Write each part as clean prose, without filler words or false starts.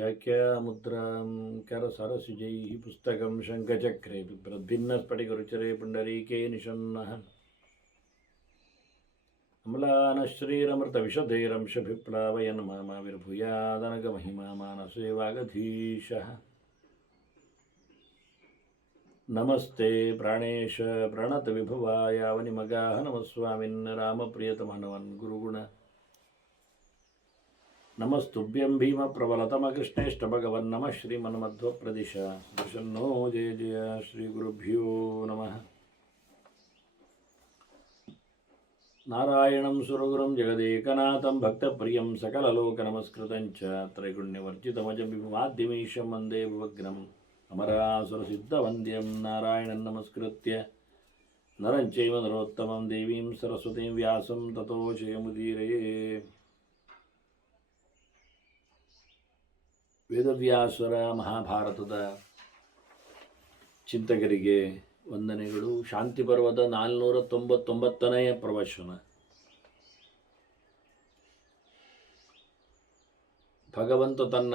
व्याख्यामुद्रां करसरसिजैः पुस्तकं शङ्खचक्रे बिभ्रद्भिन्नस्फटिकरुचिरे पुण्डरीके निषण्णः अम्लानश्रीरमृतविशदैरंशभिप्लावयन् मामाविर्भूयादनगमहिमा मानसे वागधीशः नमस्ते प्राणेश प्रणतविभवायावनिमगाः नमस्वामिन् रामप्रियतमनवन् गुरुगुण नमस्तुभ्यं भीमप्रबलतमकृष्णेष्ट भगवन् नमः श्रीमन्मध्वप्रदिश प्रसन्नो जय जय श्रीगुरुभ्यो नमः नारायणं सुरगुरुं जगदेकनाथं भक्तप्रियं सकललोकनमस्कृतं च त्रैगुण्यवर्जितमजं विभुमाद्यमीशं वन्दे भुवग्नम् अमरासुरसिद्धवन्द्यं नारायणं नमस्कृत्य नरं चैव नरोत्तमं देवीं सरस्वतीं व्यासं ततो जयमुदीरये ವೇದವ್ಯಾಸರ ಮಹಾಭಾರತದ ಚಿಂತಕರಿಗೆ ವಂದನೆಗಳು. ಶಾಂತಿ ಪರ್ವದ 499ನೇ ಪ್ರವಚನ. ಭಗವಂತ ತನ್ನ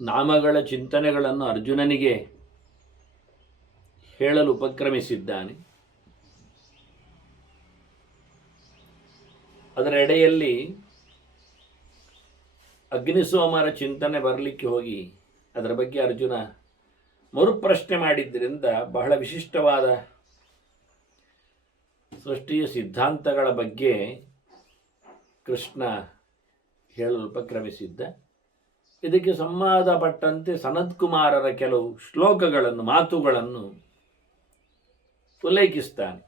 ನಾಮಗಳ ಚಿಂತನೆಗಳನ್ನು ಅರ್ಜುನನಿಗೆ ಹೇಳಲು ಉಪಕ್ರಮಿಸಿದ್ದಾನೆ. ಅದರ ಎಡೆಯಲ್ಲಿ ಅಗ್ನಿಸೋಮರ ಚಿಂತನೆ ಬರಲಿಕ್ಕೆ ಹೋಗಿ ಅದರ ಬಗ್ಗೆ ಅರ್ಜುನ ಮರುಪ್ರಶ್ನೆ ಮಾಡಿದ್ದರಿಂದ ಬಹಳ ವಿಶಿಷ್ಟವಾದ ಸೃಷ್ಟಿಯ ಸಿದ್ಧಾಂತಗಳ ಬಗ್ಗೆ ಕೃಷ್ಣ ಹೇಳಲು ಉಪಕ್ರಮಿಸಿದ್ದ. ಇದಕ್ಕೆ ಸಂವಾದಪಟ್ಟಂತೆ ಸನತ್ಕುಮಾರರ ಕೆಲವು ಶ್ಲೋಕಗಳನ್ನು ಮಾತುಗಳನ್ನು ಉಲ್ಲೇಖಿಸ್ತಾನೆ.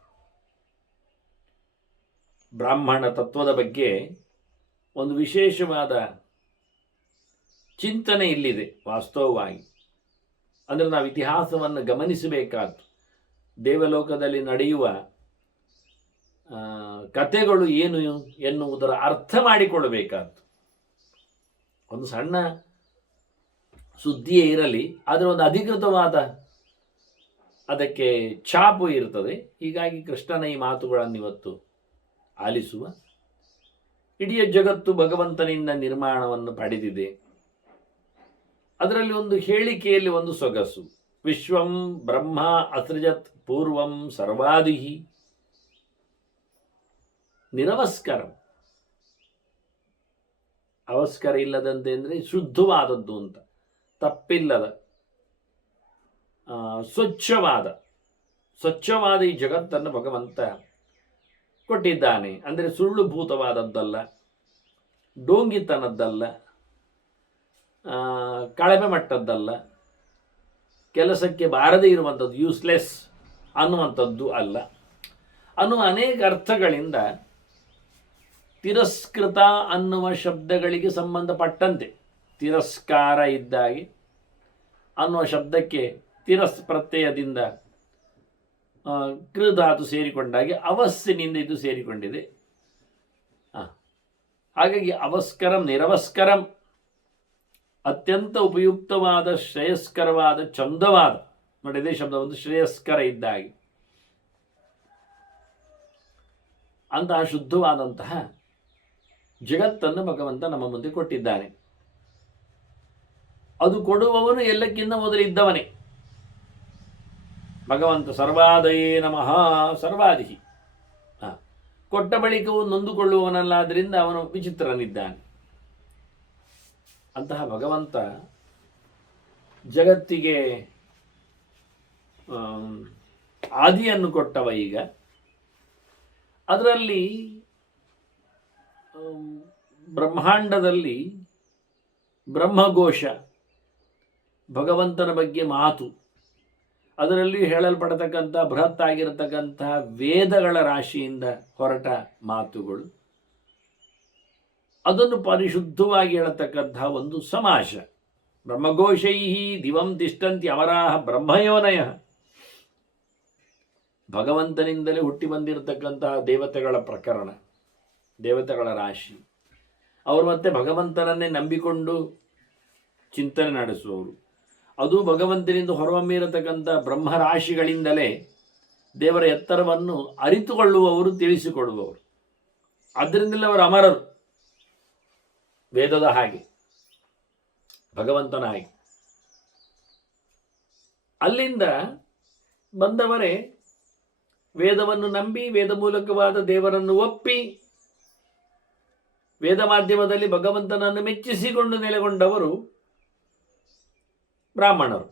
ಬ್ರಾಹ್ಮಣ ತತ್ವದ ಬಗ್ಗೆ ಒಂದು ವಿಶೇಷವಾದ ಚಿಂತನೆ ಇಲ್ಲಿದೆ. ವಾಸ್ತವವಾಗಿ ಅಂದರೆ ನಾವು ಇತಿಹಾಸವನ್ನು ಗಮನಿಸಬೇಕಾದ್ದು. ದೇವಲೋಕದಲ್ಲಿ ನಡೆಯುವ ಕಥೆಗಳು ಏನು ಎನ್ನುವುದರ ಅರ್ಥ ಮಾಡಿಕೊಳ್ಳಬೇಕಾದ್ದು. ಒಂದು ಸಣ್ಣ ಸುದ್ದಿಯೇ ಇರಲಿ, ಆದರೆ ಒಂದು ಅಧಿಕೃತವಾದ ಅದಕ್ಕೆ ಛಾಪು ಇರ್ತದೆ. ಹೀಗಾಗಿ ಕೃಷ್ಣನ ಈ ಮಾತುಗಳನ್ನು ಇವತ್ತು ಆಲಿಸುವ. ಇಡೀ ಜಗತ್ತು ಭಗವಂತನಿಂದ ನಿರ್ಮಾಣವನ್ನು ಪಡೆದಿದೆ. ಅದರಲ್ಲಿ ಒಂದು ಹೇಳಿಕೆಯಲ್ಲಿ ಒಂದು ಸೊಗಸು. ವಿಶ್ವಂ ಬ್ರಹ್ಮ ಅಸೃಜತ್ ಪೂರ್ವಂ ಸರ್ವಾದಿಹಿ ನಿರವಸ್ಕರಂ. ಅವಸ್ಕರ ಇಲ್ಲದಂತೆ ಅಂದರೆ ಶುದ್ಧವಾದದ್ದು ಅಂತ, ತಪ್ಪಿಲ್ಲದ, ಸ್ವಚ್ಛವಾದ ಈ ಜಗತ್ತನ್ನು ಭಗವಂತ ಕೊಟ್ಟಿದ್ದಾನೆ. ಅಂದರೆ ಸುಳ್ಳುಭೂತವಾದದ್ದಲ್ಲ, ಡೋಂಗಿತನದ್ದಲ್ಲ, ಕಳಪೆ ಮಟ್ಟದ್ದಲ್ಲ, ಕೆಲಸಕ್ಕೆ ಬಾರದೇ ಇರುವಂಥದ್ದು, ಯೂಸ್ಲೆಸ್ ಅನ್ನುವಂಥದ್ದು ಅಲ್ಲ ಅನ್ನುವ ಅನೇಕ ಅರ್ಥಗಳಿಂದ ತಿರಸ್ಕೃತ ಅನ್ನುವ ಶಬ್ದಗಳಿಗೆ ಸಂಬಂಧಪಟ್ಟಂತೆ ತಿರಸ್ಕಾರ ಇದ್ದಾಗೆ ಅನ್ನುವ ಶಬ್ದಕ್ಕೆ ತಿರಸ್ ಪ್ರತ್ಯಯದಿಂದ ಕೃಧಾತು ಸೇರಿಕೊಂಡಾಗೆ ಅವಸ್ಸಿನಿಂದ ಇದು ಸೇರಿಕೊಂಡಿದೆ. ಹಾಗಾಗಿ ಅವಸ್ಕರಂ ನಿರವಸ್ಕರಂ ಅತ್ಯಂತ ಉಪಯುಕ್ತವಾದ, ಶ್ರೇಯಸ್ಕರವಾದ, ಚಂದವಾದ, ನೋಡಿದೆ ಶಬ್ದ ಒಂದು ಶ್ರೇಯಸ್ಕರ ಇದ್ದಾಗಿ ಅಂತಹ ಶುದ್ಧವಾದಂತಹ ಜಗತ್ತನ್ನು ಭಗವಂತ ನಮ್ಮ ಮುಂದೆ ಕೊಟ್ಟಿದ್ದಾನೆ. ಅದು ಕೊಡುವವನು ಎಲ್ಲಕ್ಕಿಂತ ಮೊದಲಿದ್ದವನೇ ಭಗವಂತ. ಸರ್ವಾದಯೇ ನಮಃ ಸರ್ವಾದಿಹಿ. ಕೊಟ್ಟ ಬಳಿಕವೂ ನೊಂದುಕೊಳ್ಳುವವನಲ್ಲಾದ್ರಿಂದ ಅವನು ವಿಚಿತ್ರನಿದ್ದಾನೆ. ಅಂತಹ ಭಗವಂತ ಜಗತ್ತಿಗೆ ಆದಿಯನ್ನು ಕೊಟ್ಟವ. ಈಗ ಅದರಲ್ಲಿ ಬ್ರಹ್ಮಾಂಡದಲ್ಲಿ ಬ್ರಹ್ಮಘೋಷ, ಭಗವಂತನ ಬಗ್ಗೆ ಮಾತು, ಅದರಲ್ಲಿ ಹೇಳಲ್ಪಡತಕ್ಕಂಥ ಬೃಹತ್ ಆಗಿರತಕ್ಕಂತಹ ವೇದಗಳ ರಾಶಿಯಿಂದ ಹೊರಟ ಮಾತುಗಳು, ಅದನ್ನು ಪರಿಶುದ್ಧವಾಗಿ ಹೇಳತಕ್ಕಂತಹ ಒಂದು ಸಮಾಜ. ಬ್ರಹ್ಮಘೋಷೈ ದಿವಂ ತಿಷ್ಟಂತಿ ಅಮರಾಹ ಬ್ರಹ್ಮಯೋನಯ. ಭಗವಂತನಿಂದಲೇ ಹುಟ್ಟಿ ಬಂದಿರತಕ್ಕಂತಹ ದೇವತೆಗಳ ಪ್ರಕರಣ, ದೇವತೆಗಳ ರಾಶಿ. ಅವರು ಮತ್ತೆ ಭಗವಂತನನ್ನೇ ನಂಬಿಕೊಂಡು ಚಿಂತನೆ ನಡೆಸುವವರು. ಅದು ಭಗವಂತನಿಂದ ಹೊರಹೊಮ್ಮಿರತಕ್ಕಂಥ ಬ್ರಹ್ಮರಾಶಿಗಳಿಂದಲೇ ದೇವರ ಎತ್ತರವನ್ನು ಅರಿತುಕೊಳ್ಳುವವರು, ತಿಳಿಸಿಕೊಡುವವರು. ಆದ್ದರಿಂದಲೇ ಅವರು ಅಮರರು, ವೇದದ ಹಾಗೆ. ಭಗವಂತನಾಗಿ. ಅಲ್ಲಿಂದ ಬಂದವರೇ ವೇದವನ್ನು ನಂಬಿ ವೇದ ಮೂಲಕವಾದ ದೇವರನ್ನು ಒಪ್ಪಿ ವೇದ ಮಾಧ್ಯಮದಲ್ಲಿ ಭಗವಂತನನ್ನು ಮೆಚ್ಚಿಸಿಕೊಂಡು ನೆಲೆಗೊಂಡವರು ಬ್ರಾಹ್ಮಣರು.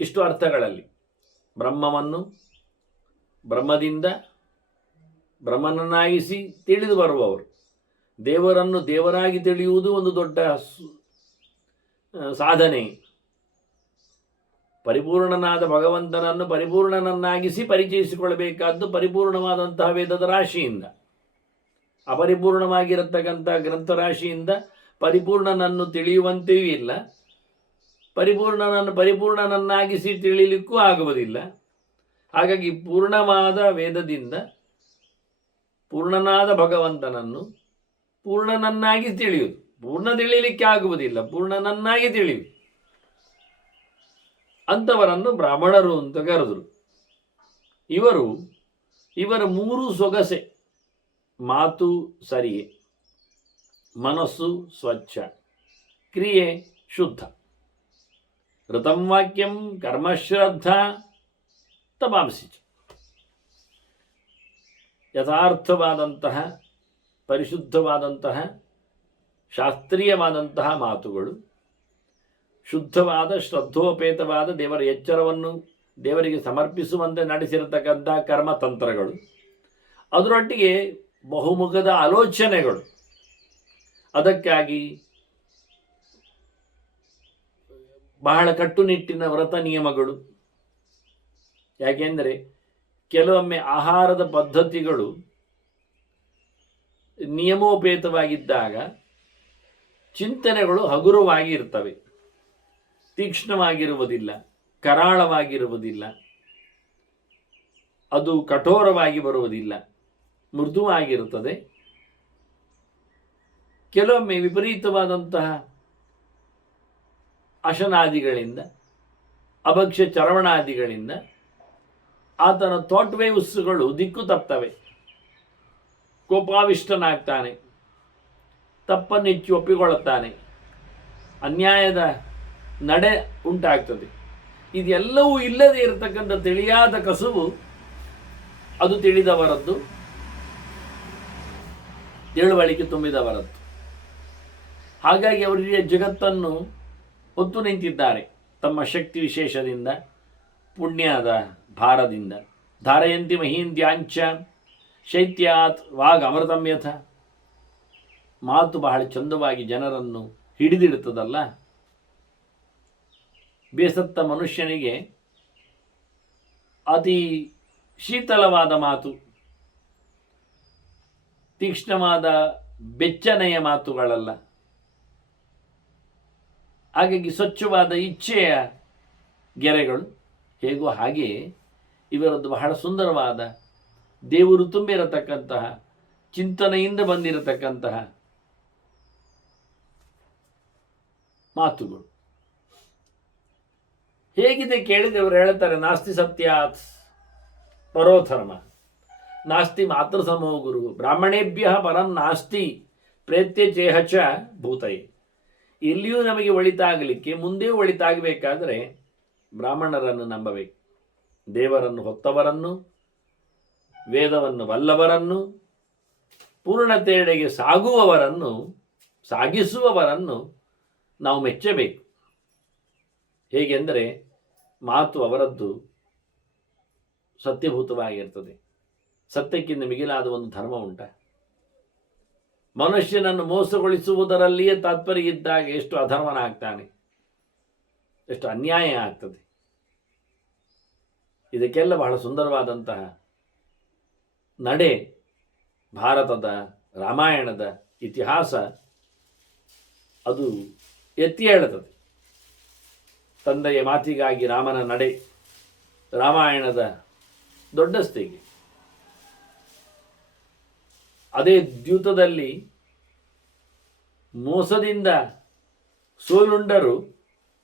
ಇಷ್ಟು ಅರ್ಥಗಳಲ್ಲಿ ಬ್ರಹ್ಮವನ್ನು ಬ್ರಹ್ಮದಿಂದ ಬ್ರಹ್ಮನನ್ನಾಗಿಸಿ ತಿಳಿದು ಬರುವವರು. ದೇವರನ್ನು ದೇವರಾಗಿ ತಿಳಿಯುವುದು ಒಂದು ದೊಡ್ಡ ಸಾಧನೆ. ಪರಿಪೂರ್ಣನಾದ ಭಗವಂತನನ್ನು ಪರಿಪೂರ್ಣನನ್ನಾಗಿಸಿ ಪರಿಚಯಿಸಿಕೊಳ್ಳಬೇಕಾದ್ದು ಪರಿಪೂರ್ಣವಾದಂತಹ ವೇದದ ರಾಶಿಯಿಂದ. ಅಪರಿಪೂರ್ಣವಾಗಿರತಕ್ಕಂಥ ಗ್ರಂಥರಾಶಿಯಿಂದ ಪರಿಪೂರ್ಣನನ್ನು ತಿಳಿಯುವಂತೆಯೂ ಇಲ್ಲ, ಪರಿಪೂರ್ಣನನ್ನಾಗಿಸಿ ತಿಳಿಯಲಿಕ್ಕೂ ಆಗುವುದಿಲ್ಲ. ಹಾಗಾಗಿ ಪೂರ್ಣವಾದ ವೇದದಿಂದ ಪೂರ್ಣನಾದ ಭಗವಂತನನ್ನು ಪೂರ್ಣನನ್ನಾಗಿ ತಿಳಿಯುವುದು. ಪೂರ್ಣ ತಿಳಿಯಲಿಕ್ಕೆ ಆಗುವುದಿಲ್ಲ, ಪೂರ್ಣನನ್ನಾಗಿ ತಿಳಿಯುವುದು. ಅಂಥವರನ್ನು ಬ್ರಾಹ್ಮಣರು ಅಂತ ಕರೆದರು. ಇವರ ಮೂರು ಸೊಗಸೆ: ಮಾತು ಸರಿಯೆ, ಮನಸ್ಸು ಸ್ವಚ್ಛ, ಕ್ರಿಯೆ ಶುದ್ಧ. ಋತಂ ವಾಕ್ಯಂ ಕರ್ಮಶ್ರದ್ಧಾ ತಮಾಂಸಿ. ಯಥಾರ್ಥವಾದಂತಹ ಪರಿಶುದ್ಧವಾದಂತಹ ಶಾಸ್ತ್ರೀಯವಾದಂತಹ ಮಾತುಗಳು, ಶುದ್ಧವಾದ ಶ್ರದ್ಧೋಪೇತವಾದ ದೇವರ ಎಚ್ಚರವನ್ನು ದೇವರಿಗೆ ಸಮರ್ಪಿಸುವಂತೆ ನಡೆಸಿರತಕ್ಕಂತಹ ಕರ್ಮತಂತ್ರಗಳು, ಅದರೊಟ್ಟಿಗೆ ಬಹುಮುಖದ ಆಲೋಚನೆಗಳು. ಅದಕ್ಕಾಗಿ ಬಹಳ ಕಟ್ಟುನಿಟ್ಟಿನ ವ್ರತ ನಿಯಮಗಳು. ಯಾಕೆಂದರೆ ಕೆಲವೊಮ್ಮೆ ಆಹಾರದ ಪದ್ಧತಿಗಳು ನಿಯಮೋಪೇತವಾಗಿದ್ದಾಗ ಚಿಂತನೆಗಳು ಹಗುರವಾಗಿ ಇರ್ತವೆ, ತೀಕ್ಷ್ಣವಾಗಿರುವುದಿಲ್ಲ, ಕರಾಳವಾಗಿರುವುದಿಲ್ಲ, ಅದು ಕಠೋರವಾಗಿ ಬರುವುದಿಲ್ಲ, ಮೃದುವಾಗಿರುತ್ತದೆ. ಕೆಲವೊಮ್ಮೆ ವಿಪರೀತವಾದಂತಹ ಅಶನಾದಿಗಳಿಂದ, ಅಭಕ್ಷ್ಯ ಚರವಣಾದಿಗಳಿಂದ ಆತನ ಥಾಟ್ ವೇವ್ಸ್ಗಳು ದಿಕ್ಕು ತಪ್ತವೆ. ಕೋಪಾವಿಷ್ಟನಾಗ್ತಾನೆ, ತಪ್ಪನ್ನು ಹೆಚ್ಚು ಒಪ್ಪಿಕೊಳ್ಳುತ್ತಾನೆ, ಅನ್ಯಾಯದ ನಡೆ ಉಂಟಾಗ್ತದೆ. ಇದೆಲ್ಲವೂ ಇಲ್ಲದೆ ಇರತಕ್ಕಂಥ ತಿಳಿಯಾದ ಕಸುಬು ಅದು ತಿಳಿದವರದ್ದು, ತಿಳುವಳಿಕೆ ತುಂಬಿದವರದ್ದು. ಹಾಗಾಗಿ ಅವರಿಗೆ ಜಗತ್ತನ್ನು ಹೊತ್ತು ನಿಂತಿದ್ದಾರೆ ತಮ್ಮ ಶಕ್ತಿ ವಿಶೇಷದಿಂದ, ಪುಣ್ಯದ ಭಾರದಿಂದ. ಧಾರಯಂತಿ ಮಹೀಂದ್ಯಾಂಚ ಶೈತ್ಯಾತ್ ವಾಗ್ ಅಮೃತಂ ಯಥ. ಮಾತು ಬಹಳ ಚಂದವಾಗಿ ಜನರನ್ನು ಹಿಡಿದಿಡುತ್ತದಲ್ಲ. ಬೇಸತ್ತ ಮನುಷ್ಯನಿಗೆ ಅತಿ ಶೀತಲವಾದ ಮಾತು, ತೀಕ್ಷ್ಣವಾದ ಬೆಚ್ಚನೆಯ ಮಾತುಗಳಲ್ಲ. ಹಾಗಾಗಿ ಸ್ವಚ್ಛವಾದ ಇಚ್ಛೆಯ ಗೆರೆಗಳು ಹೇಗೋ ಹಾಗೆ ಇವರದ್ದು ಬಹಳ ಸುಂದರವಾದ, ದೇವರು ತುಂಬಿರತಕ್ಕಂತಹ, ಚಿಂತನೆಯಿಂದ ಬಂದಿರತಕ್ಕಂತಹ ಮಾತುಗಳು. ಹೇಗಿದೆ ಕೇಳಿದ್ರೆ ಅವರು ಹೇಳ್ತಾರೆ, ನಾಸ್ತಿ ಸತ್ಯಾತ್ ಪರೋಧರ್ಮ, ನಾಸ್ತಿ ಮಾತೃ ಸಮೋ ಗುರು, ಬ್ರಾಹ್ಮಣೇಭ್ಯ ಪರಂ ನಾಸ್ತಿ ಪ್ರೇತ್ಯ ಚೇಹಚ ಭೂತಯೇ. ಎಲ್ಲಿಯೂ ನಮಗೆ ಒಳಿತಾಗಲಿಕ್ಕೆ, ಮುಂದೆಯೂ ಒಳಿತಾಗಬೇಕಾದರೆ ಬ್ರಾಹ್ಮಣರನ್ನು ನಂಬಬೇಕು. ದೇವರನ್ನು ಹೊತ್ತವರನ್ನು, ವೇದವನ್ನು ಬಲ್ಲವರನ್ನು, ಪೂರ್ಣತೆಯೆಡೆಗೆ ಸಾಗಿಸುವವರನ್ನು ನಾವು ಮೆಚ್ಚಬೇಕು. ಹೇಗೆಂದರೆ ಮಾತು ಅವರದ್ದು ಸತ್ಯಭೂತವಾಗಿರ್ತದೆ. ಸತ್ಯಕ್ಕಿಂತ ಮಿಗಿಲಾದ ಒಂದು ಧರ್ಮ ಉಂಟ? ಮನುಷ್ಯನನ್ನು ಮೋಸಗೊಳಿಸುವುದರಲ್ಲಿಯೇ ತಾತ್ಪರ್ಯ ಇದ್ದಾಗ ಎಷ್ಟು ಅಧರ್ಮನಾಗ್ತಾನೆ, ಎಷ್ಟು ಅನ್ಯಾಯ ಆಗ್ತದೆ. ಇದಕ್ಕೆಲ್ಲ ಬಹಳ ಸುಂದರವಾದಂತಹ ನಡೆ ಭಾರತದ, ರಾಮಾಯಣದ ಇತಿಹಾಸ ಅದು ಎತ್ತಿ ಹೇಳುತ್ತದೆ. ತಂದೆಯ ಮಾತಿಗಾಗಿ ರಾಮನ ನಡೆ ರಾಮಾಯಣದ ದೊಡ್ಡಸ್ತಿಗೆ. ಅದೇ ದ್ಯೂತದಲ್ಲಿ ಮೋಸದಿಂದ ಸೋಲುಂಡರು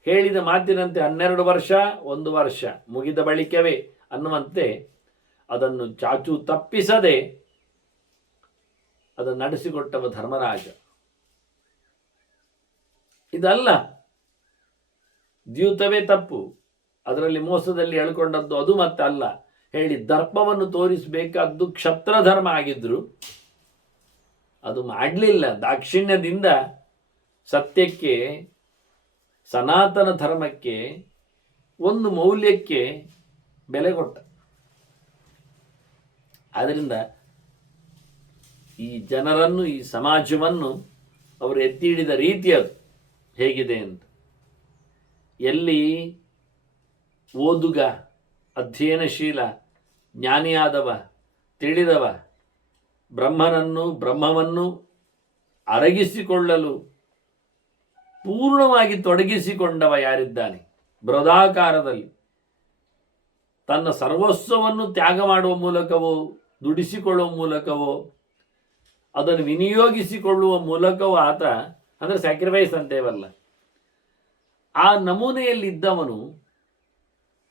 ಹೇಳಿದ ಮಾತಿನಂತೆ 12 ವರ್ಷ 1 ವರ್ಷ ಮುಗಿದ ಬಳಿಕವೇ ಅನ್ನುವಂತೆ ಅದನ್ನು ಚಾಚು ತಪ್ಪಿಸದೆ ಅದನ್ನು ನಡೆಸಿಕೊಟ್ಟವ ಧರ್ಮರಾಜ. ಇದಲ್ಲ ದ್ಯೂತವೇ ತಪ್ಪು, ಅದರಲ್ಲಿ ಮೋಸದಲ್ಲಿ ಎಳ್ಕೊಂಡದ್ದು ಅದು ಮತ್ತೆ ಅಲ್ಲ ಹೇಳಿ ದರ್ಪವನ್ನು ತೋರಿಸಬೇಕಾದ್ದು ಕ್ಷತ್ರ ಧರ್ಮ ಆಗಿದ್ರು ಅದು ಮಾಡಲಿಲ್ಲ. ದಾಕ್ಷಿಣ್ಯದಿಂದ ಸತ್ಯಕ್ಕೆ, ಸನಾತನ ಧರ್ಮಕ್ಕೆ, ಒಂದು ಮೌಲ್ಯಕ್ಕೆ ಬೆಲೆ ಕೊಟ್ಟ. ಆದ್ದರಿಂದ ಈ ಜನರನ್ನು, ಈ ಸಮಾಜವನ್ನು ಅವರು ಎತ್ತಿ ಹಿಡಿದ ರೀತಿ ಅದು ಹೇಗಿದೆ ಅಂತ. ಎಲ್ಲಿ ಓದುಗ, ಅಧ್ಯಯನಶೀಲ, ಜ್ಞಾನಿಯಾದವ, ತಿಳಿದವ, ಬ್ರಹ್ಮವನ್ನು ಅರಗಿಸಿಕೊಳ್ಳಲು ಪೂರ್ಣವಾಗಿ ತೊಡಗಿಸಿಕೊಂಡವ ಯಾರಿದ್ದಾನೆ, ಬೃಹದಾಕಾರದಲ್ಲಿ ತನ್ನ ಸರ್ವಸ್ವವನ್ನು ತ್ಯಾಗ ಮಾಡುವ ಮೂಲಕವೋ, ದುಡಿಸಿಕೊಳ್ಳುವ ಮೂಲಕವೋ, ಅದನ್ನು ವಿನಿಯೋಗಿಸಿಕೊಳ್ಳುವ ಮೂಲಕವೋ ಆತ, ಅಂದರೆ ಸ್ಯಾಕ್ರಿಫೈಸ್ ಅಂತೇವಲ್ಲ, ಆ ನಮೂನೆಯಲ್ಲಿದ್ದವನು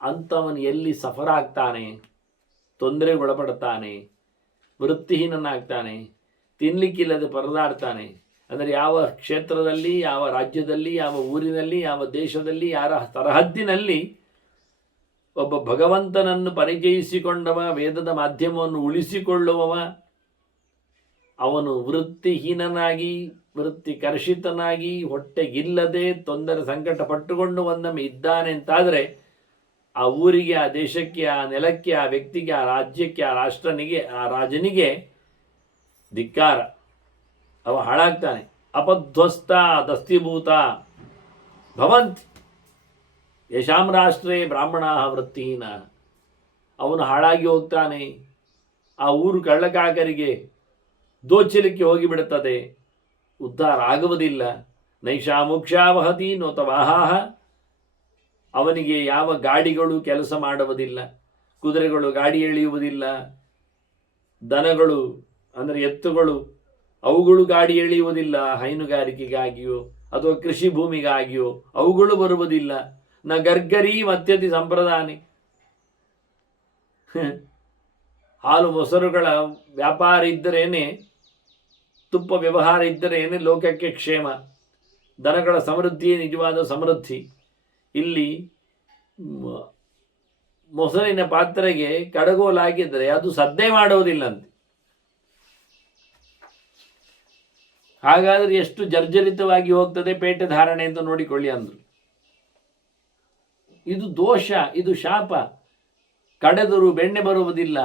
ಅಂಥವನು ಎಲ್ಲಿ ಸಫರ್ ಆಗ್ತಾನೆ, ತೊಂದರೆಗೊಳಪಡ್ತಾನೆ, ವೃತ್ತಿಹೀನನಾಗ್ತಾನೆ, ತಿನ್ನಲಿಕ್ಕಿಲ್ಲದೆ ಪರದಾಡ್ತಾನೆ. ಅಂದರೆ ಯಾವ ಕ್ಷೇತ್ರದಲ್ಲಿ, ಯಾವ ರಾಜ್ಯದಲ್ಲಿ, ಯಾವ ಊರಿನಲ್ಲಿ, ಯಾವ ದೇಶದಲ್ಲಿ, ಯಾರ ತರಹದ್ದಿನಲ್ಲಿ ಒಬ್ಬ ಭಗವಂತನನ್ನು ಪರಿಚಯಿಸಿಕೊಂಡವ, ವೇದದ ಮಾಧ್ಯಮವನ್ನು ಉಳಿಸಿಕೊಳ್ಳುವವ, ಅವನು ವೃತ್ತಿಹೀನನಾಗಿ, ವೃತ್ತಿ ಕರ್ಷಿತನಾಗಿ, ಹೊಟ್ಟೆಗಿಲ್ಲದೆ ತೊಂದರೆ ಸಂಕಟ ಪಟ್ಟುಕೊಂಡು ಒಂದೊಮ್ಮೆ ಇದ್ದಾನೆ ಅಂತಾದರೆ ಆ ಊರಿಗೆ, ಆ ದೇಶಕ್ಕೆ, ಆ ನೆಲಕ್ಕೆ, ಆ ವ್ಯಕ್ತಿಗೆ, ಆ ರಾಜ್ಯಕ್ಕೆ, ಆ ರಾಷ್ಟ್ರನಿಗೆ, ಆ ರಾಜನಿಗೆ ಧಿಕ್ಕಾರ. ಅವ ಹಾಳಾಗ್ತಾನೆ. ಅಪಧ್ವಸ್ತ ದಸ್ತಿಭೂತ ಭವಂತಿ ಯಶಾಂ ರಾಷ್ಟ್ರೇ ಬ್ರಾಹ್ಮಣ ವೃತ್ತಿಹೀನ. ಅವನು ಹಾಳಾಗಿ ಹೋಗ್ತಾನೆ. ಆ ಊರು ಕಳ್ಳಕಾಕರಿಗೆ ದೋಚಲಿಕ್ಕೆ ಹೋಗಿಬಿಡುತ್ತದೆ, ಉದ್ಧಾರ ಆಗುವುದಿಲ್ಲ. ನೈಷಾ ಮೋಕ್ಷಾವಹತಿ ನೋತವಾಹಾಹ. ಅವನಿಗೆ ಯಾವ ಗಾಡಿಗಳು ಕೆಲಸ ಮಾಡುವುದಿಲ್ಲ, ಕುದುರೆಗಳು ಗಾಡಿ ಎಳೆಯುವುದಿಲ್ಲ, ದನಗಳು ಅಂದರೆ ಎತ್ತುಗಳು ಅವುಗಳು ಗಾಡಿ ಎಳೆಯುವುದಿಲ್ಲ, ಹೈನುಗಾರಿಕೆಗಾಗಿಯೋ ಅಥವಾ ಕೃಷಿ ಭೂಮಿಗಾಗಿಯೋ ಅವುಗಳು ಬರುವುದಿಲ್ಲ. ನ ಗರ್ಗರಿ ಮತ್ಯತಿ ಸಂಪ್ರದಾನಿ. ಹಾಲು ಮೊಸರುಗಳ ವ್ಯಾಪಾರ ಇದ್ದರೇನೆ, ತುಪ್ಪ ವ್ಯವಹಾರ ಇದ್ದರೇನೆ ಲೋಕಕ್ಕೆ ಕ್ಷೇಮ. ದನಗಳ ಸಮೃದ್ಧಿಯೇ ನಿಜವಾದ ಸಮೃದ್ಧಿ. ಇಲ್ಲಿ ಮೊಸರಿನ ಪಾತ್ರೆಗೆ ಕಡಗೋಲಾಗಿದ್ದರೆ ಅದು ಸದ್ದೇ ಮಾಡುವುದಿಲ್ಲಂತೆ. ಹಾಗಾದರೆ ಎಷ್ಟು ಜರ್ಜರಿತವಾಗಿ ಹೋಗ್ತದೆ ಪೇಟೆ ಧಾರಣೆ ಅಂತ ನೋಡಿಕೊಳ್ಳಿ ಅಂದರು. ಇದು ದೋಷ, ಇದು ಶಾಪ. ಕಡೆದರೂ ಬೆಣ್ಣೆ ಬರುವುದಿಲ್ಲ,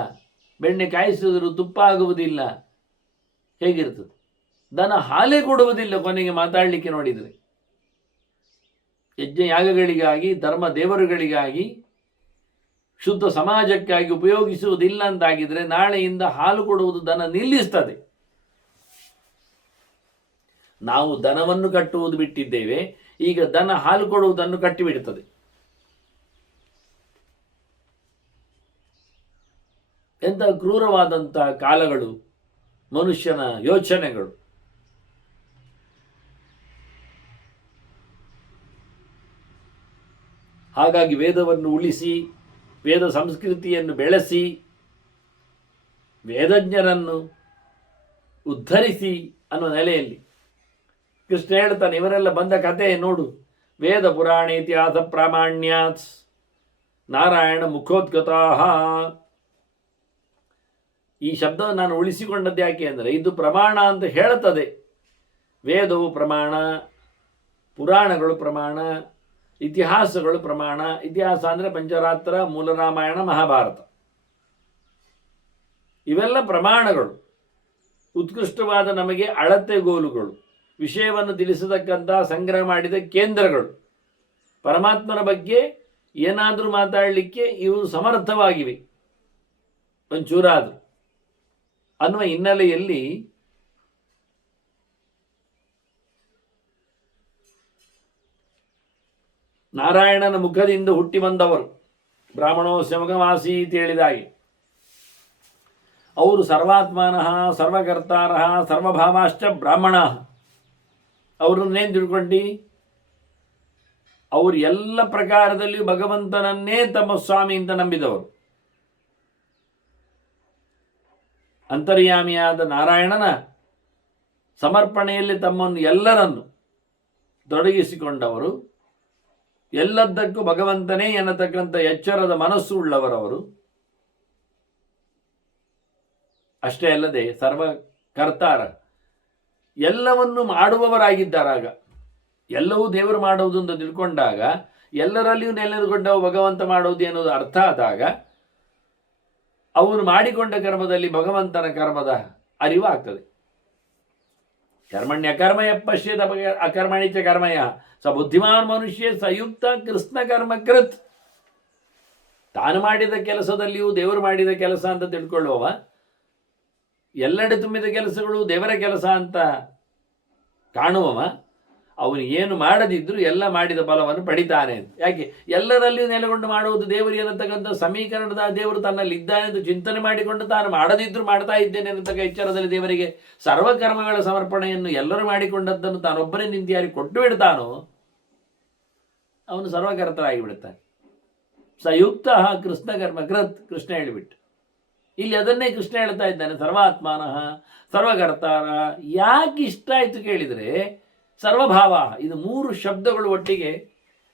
ಬೆಣ್ಣೆ ಕಾಯಿಸಿದರೂ ತುಪ್ಪ ಆಗುವುದಿಲ್ಲ. ಹೇಗಿರ್ತದೆ? ದನ ಹಾಲೇ ಕೊಡುವುದಿಲ್ಲ ಕೊನೆಗೆ ಮಾತಾಡಲಿಕ್ಕೆ ನೋಡಿದರೆ. ಯಜ್ಞ ಯಾಗಗಳಿಗಾಗಿ, ಧರ್ಮ ದೇವರುಗಳಿಗಾಗಿ, ಶುದ್ಧ ಸಮಾಜಕ್ಕಾಗಿ ಉಪಯೋಗಿಸುವುದಿಲ್ಲ ಅಂತಾಗಿದ್ರೆ ನಾಳೆಯಿಂದ ಹಾಲು ಕೊಡುವುದು ದನ ನಿಲ್ಲಿಸ್ತದೆ. ನಾವು ದನವನ್ನು ಕಟ್ಟುವುದು ಬಿಟ್ಟಿದ್ದೇವೆ, ಈಗ ದನ ಹಾಲು ಕೊಡುವುದನ್ನು ಕಟ್ಟಿಬಿಡುತ್ತದೆ. ಎಂಥ ಕ್ರೂರವಾದಂತಹ ಕಾಲಗಳು, ಮನುಷ್ಯನ ಯೋಚನೆಗಳು. ಹಾಗಾಗಿ ವೇದವನ್ನು ಉಳಿಸಿ, ವೇದ ಸಂಸ್ಕೃತಿಯನ್ನು ಬೆಳೆಸಿ, ವೇದಜ್ಞರನ್ನು ಉದ್ಧರಿಸಿ ಅನ್ನೋ ನೆಲೆಯಲ್ಲಿ ಕೃಷ್ಣ ಹೇಳ್ತಾನೆ, ಇವರೆಲ್ಲ ಬಂದ ಕಥೆ ನೋಡು. ವೇದ ಪುರಾಣ ಇತಿಹಾಸ ಪ್ರಾಮಾಣ್ಯಾತ್ ನಾರಾಯಣ ಮುಖೋದ್ಗತಾಹ. ಈ ಶಬ್ದವನ್ನು ನಾನು ಉಳಿಸಿಕೊಂಡದ್ದು ಯಾಕೆ ಅಂದರೆ ಇದು ಪ್ರಮಾಣ ಅಂತ ಹೇಳುತ್ತದೆ. ವೇದವು ಪ್ರಮಾಣ, ಪುರಾಣಗಳು ಪ್ರಮಾಣ, ಇತಿಹಾಸಗಳು ಪ್ರಮಾಣ. ಇತಿಹಾಸ ಅಂದರೆ ಪಂಚರಾತ್ರ, ಮೂಲರಾಮಾಯಣ, ಮಹಾಭಾರತ, ಇವೆಲ್ಲ ಪ್ರಮಾಣಗಳು. ಉತ್ಕೃಷ್ಟವಾದ ನಮಗೆ ಅಳತೆಗೋಲುಗಳು, ವಿಷಯವನ್ನು ತಿಳಿಸತಕ್ಕಂಥ ಸಂಗ್ರಹ ಮಾಡಿದ ಕೇಂದ್ರಗಳು. ಪರಮಾತ್ಮನ ಬಗ್ಗೆ ಏನಾದರೂ ಮಾತಾಡಲಿಕ್ಕೆ ಇವು ಸಮರ್ಥವಾಗಿವೆ ಒಂಚೂರಾದರೂ ಅನ್ನುವ ಹಿನ್ನೆಲೆಯಲ್ಲಿ ನಾರಾಯಣನ ಮುಖದಿಂದ ಹುಟ್ಟಿ ಬಂದವರು ಬ್ರಾಹ್ಮಣೋಸ್ಯ ಮುಖಮಾಸೀತ್ ಹೇಳಿದಾಗೆ ಅವರು ಸರ್ವಾತ್ಮಾನಃ ಸರ್ವಕರ್ತಾರಃ ಸರ್ವಭಾವಾಶ್ಚ ಬ್ರಾಹ್ಮಣಃ. ಅವ್ರನ್ನೇನು ತಿಳ್ಕೊಂಡು ಅವರು ಎಲ್ಲ ಪ್ರಕಾರದಲ್ಲಿಯೂ ಭಗವಂತನನ್ನೇ ತಮ್ಮ ಸ್ವಾಮಿ ಅಂತ ನಂಬಿದವರು. ಅಂತರ್ಯಾಮಿಯಾದ ನಾರಾಯಣನ ಸಮರ್ಪಣೆಯಲ್ಲಿ ತಮ್ಮನ್ನು ಎಲ್ಲರನ್ನು ತೊಡಗಿಸಿಕೊಂಡವರು. ಎಲ್ಲದಕ್ಕೂ ಭಗವಂತನೇ ಎನ್ನತಕ್ಕಂಥ ಎಚ್ಚರದ ಮನಸ್ಸು ಉಳ್ಳವರವರು. ಅಷ್ಟೇ ಅಲ್ಲದೆ ಸರ್ವಕರ್ತಾರ, ಎಲ್ಲವನ್ನು ಮಾಡುವವರಾಗಿದ್ದಾರಾಗ. ಎಲ್ಲವೂ ದೇವರು ಮಾಡುವುದು ಅಂತ ತಿಳ್ಕೊಂಡಾಗ, ಎಲ್ಲರಲ್ಲಿಯೂ ನೆಲೆಗೊಂಡವ ಭಗವಂತ ಮಾಡುವುದು ಎನ್ನುವುದು ಅರ್ಥ ಆದಾಗ, ಅವರು ಮಾಡಿಕೊಂಡ ಕರ್ಮದಲ್ಲಿ ಭಗವಂತನ ಕರ್ಮದ ಅರಿವು ಆಗ್ತದೆ. ಕರ್ಮಣ್ಯ ಕರ್ಮಯ ಪಶ್ಯದ ಅಕರ್ಮಣಿಚ ಕರ್ಮಯ ಸ ಬುದ್ಧಿಮಾನ್ ಮನುಷ್ಯ ಸಂಯುಕ್ತ ಕೃಷ್ಣ ಕರ್ಮ ಕೃತ್. ತಾನು ಮಾಡಿದ ಕೆಲಸದಲ್ಲಿಯೂ ದೇವರು ಮಾಡಿದ ಕೆಲಸ ಅಂತ ತಿಳ್ಕೊಳ್ಳುವವ, ಎಲ್ಲೆಡೆ ತುಂಬಿದ ಕೆಲಸಗಳು ದೇವರ ಕೆಲಸ ಅಂತ ಕಾಣುವವ, ಅವನು ಏನು ಮಾಡದಿದ್ರೂ ಎಲ್ಲ ಮಾಡಿದ ಫಲವನ್ನು ಪಡಿತಾನೆ. ಯಾಕೆ? ಎಲ್ಲರಲ್ಲಿಯೂ ನೆಲೆಗೊಂಡು ಮಾಡುವುದು ದೇವರು ಎನ್ನತಕ್ಕಂಥ ಸಮೀಕರಣದ ದೇವರು ತನ್ನಲ್ಲಿ ಇದ್ದಾನೆ ಎಂದು ಚಿಂತನೆ ಮಾಡಿಕೊಂಡು ತಾನು ಮಾಡದಿದ್ರೂ ಮಾಡ್ತಾ ಇದ್ದೇನೆ ಅನ್ನತಕ್ಕ ಎಚ್ಚರದಲ್ಲಿ ದೇವರಿಗೆ ಸರ್ವಕರ್ಮಗಳ ಸಮರ್ಪಣೆಯನ್ನು ಎಲ್ಲರೂ ಮಾಡಿಕೊಂಡದ್ದನ್ನು ತಾನೊಬ್ಬರೇ ನಿಂತು ಯಾರಿಗೆ ಕೊಟ್ಟು ಬಿಡ್ತಾನೋ ಅವನು ಸರ್ವಕರ್ತರಾಗಿ ಬಿಡುತ್ತಾನೆ. ಸಯುಕ್ತ ಕೃಷ್ಣ ಕರ್ಮ ಕೃತ್, ಕೃಷ್ಣ ಹೇಳಿಬಿಟ್ಟು ಇಲ್ಲಿ ಅದನ್ನೇ ಕೃಷ್ಣ ಹೇಳ್ತಾ ಇದ್ದಾನೆ. ಸರ್ವಾತ್ಮಾನಃ ಸರ್ವಕರ್ತಾರ. ಯಾಕೆ ಇಷ್ಟ ಆಯಿತು ಕೇಳಿದರೆ, ಸರ್ವಭಾವ, ಇದು 3 ಶಬ್ದಗಳು ಒಟ್ಟಿಗೆ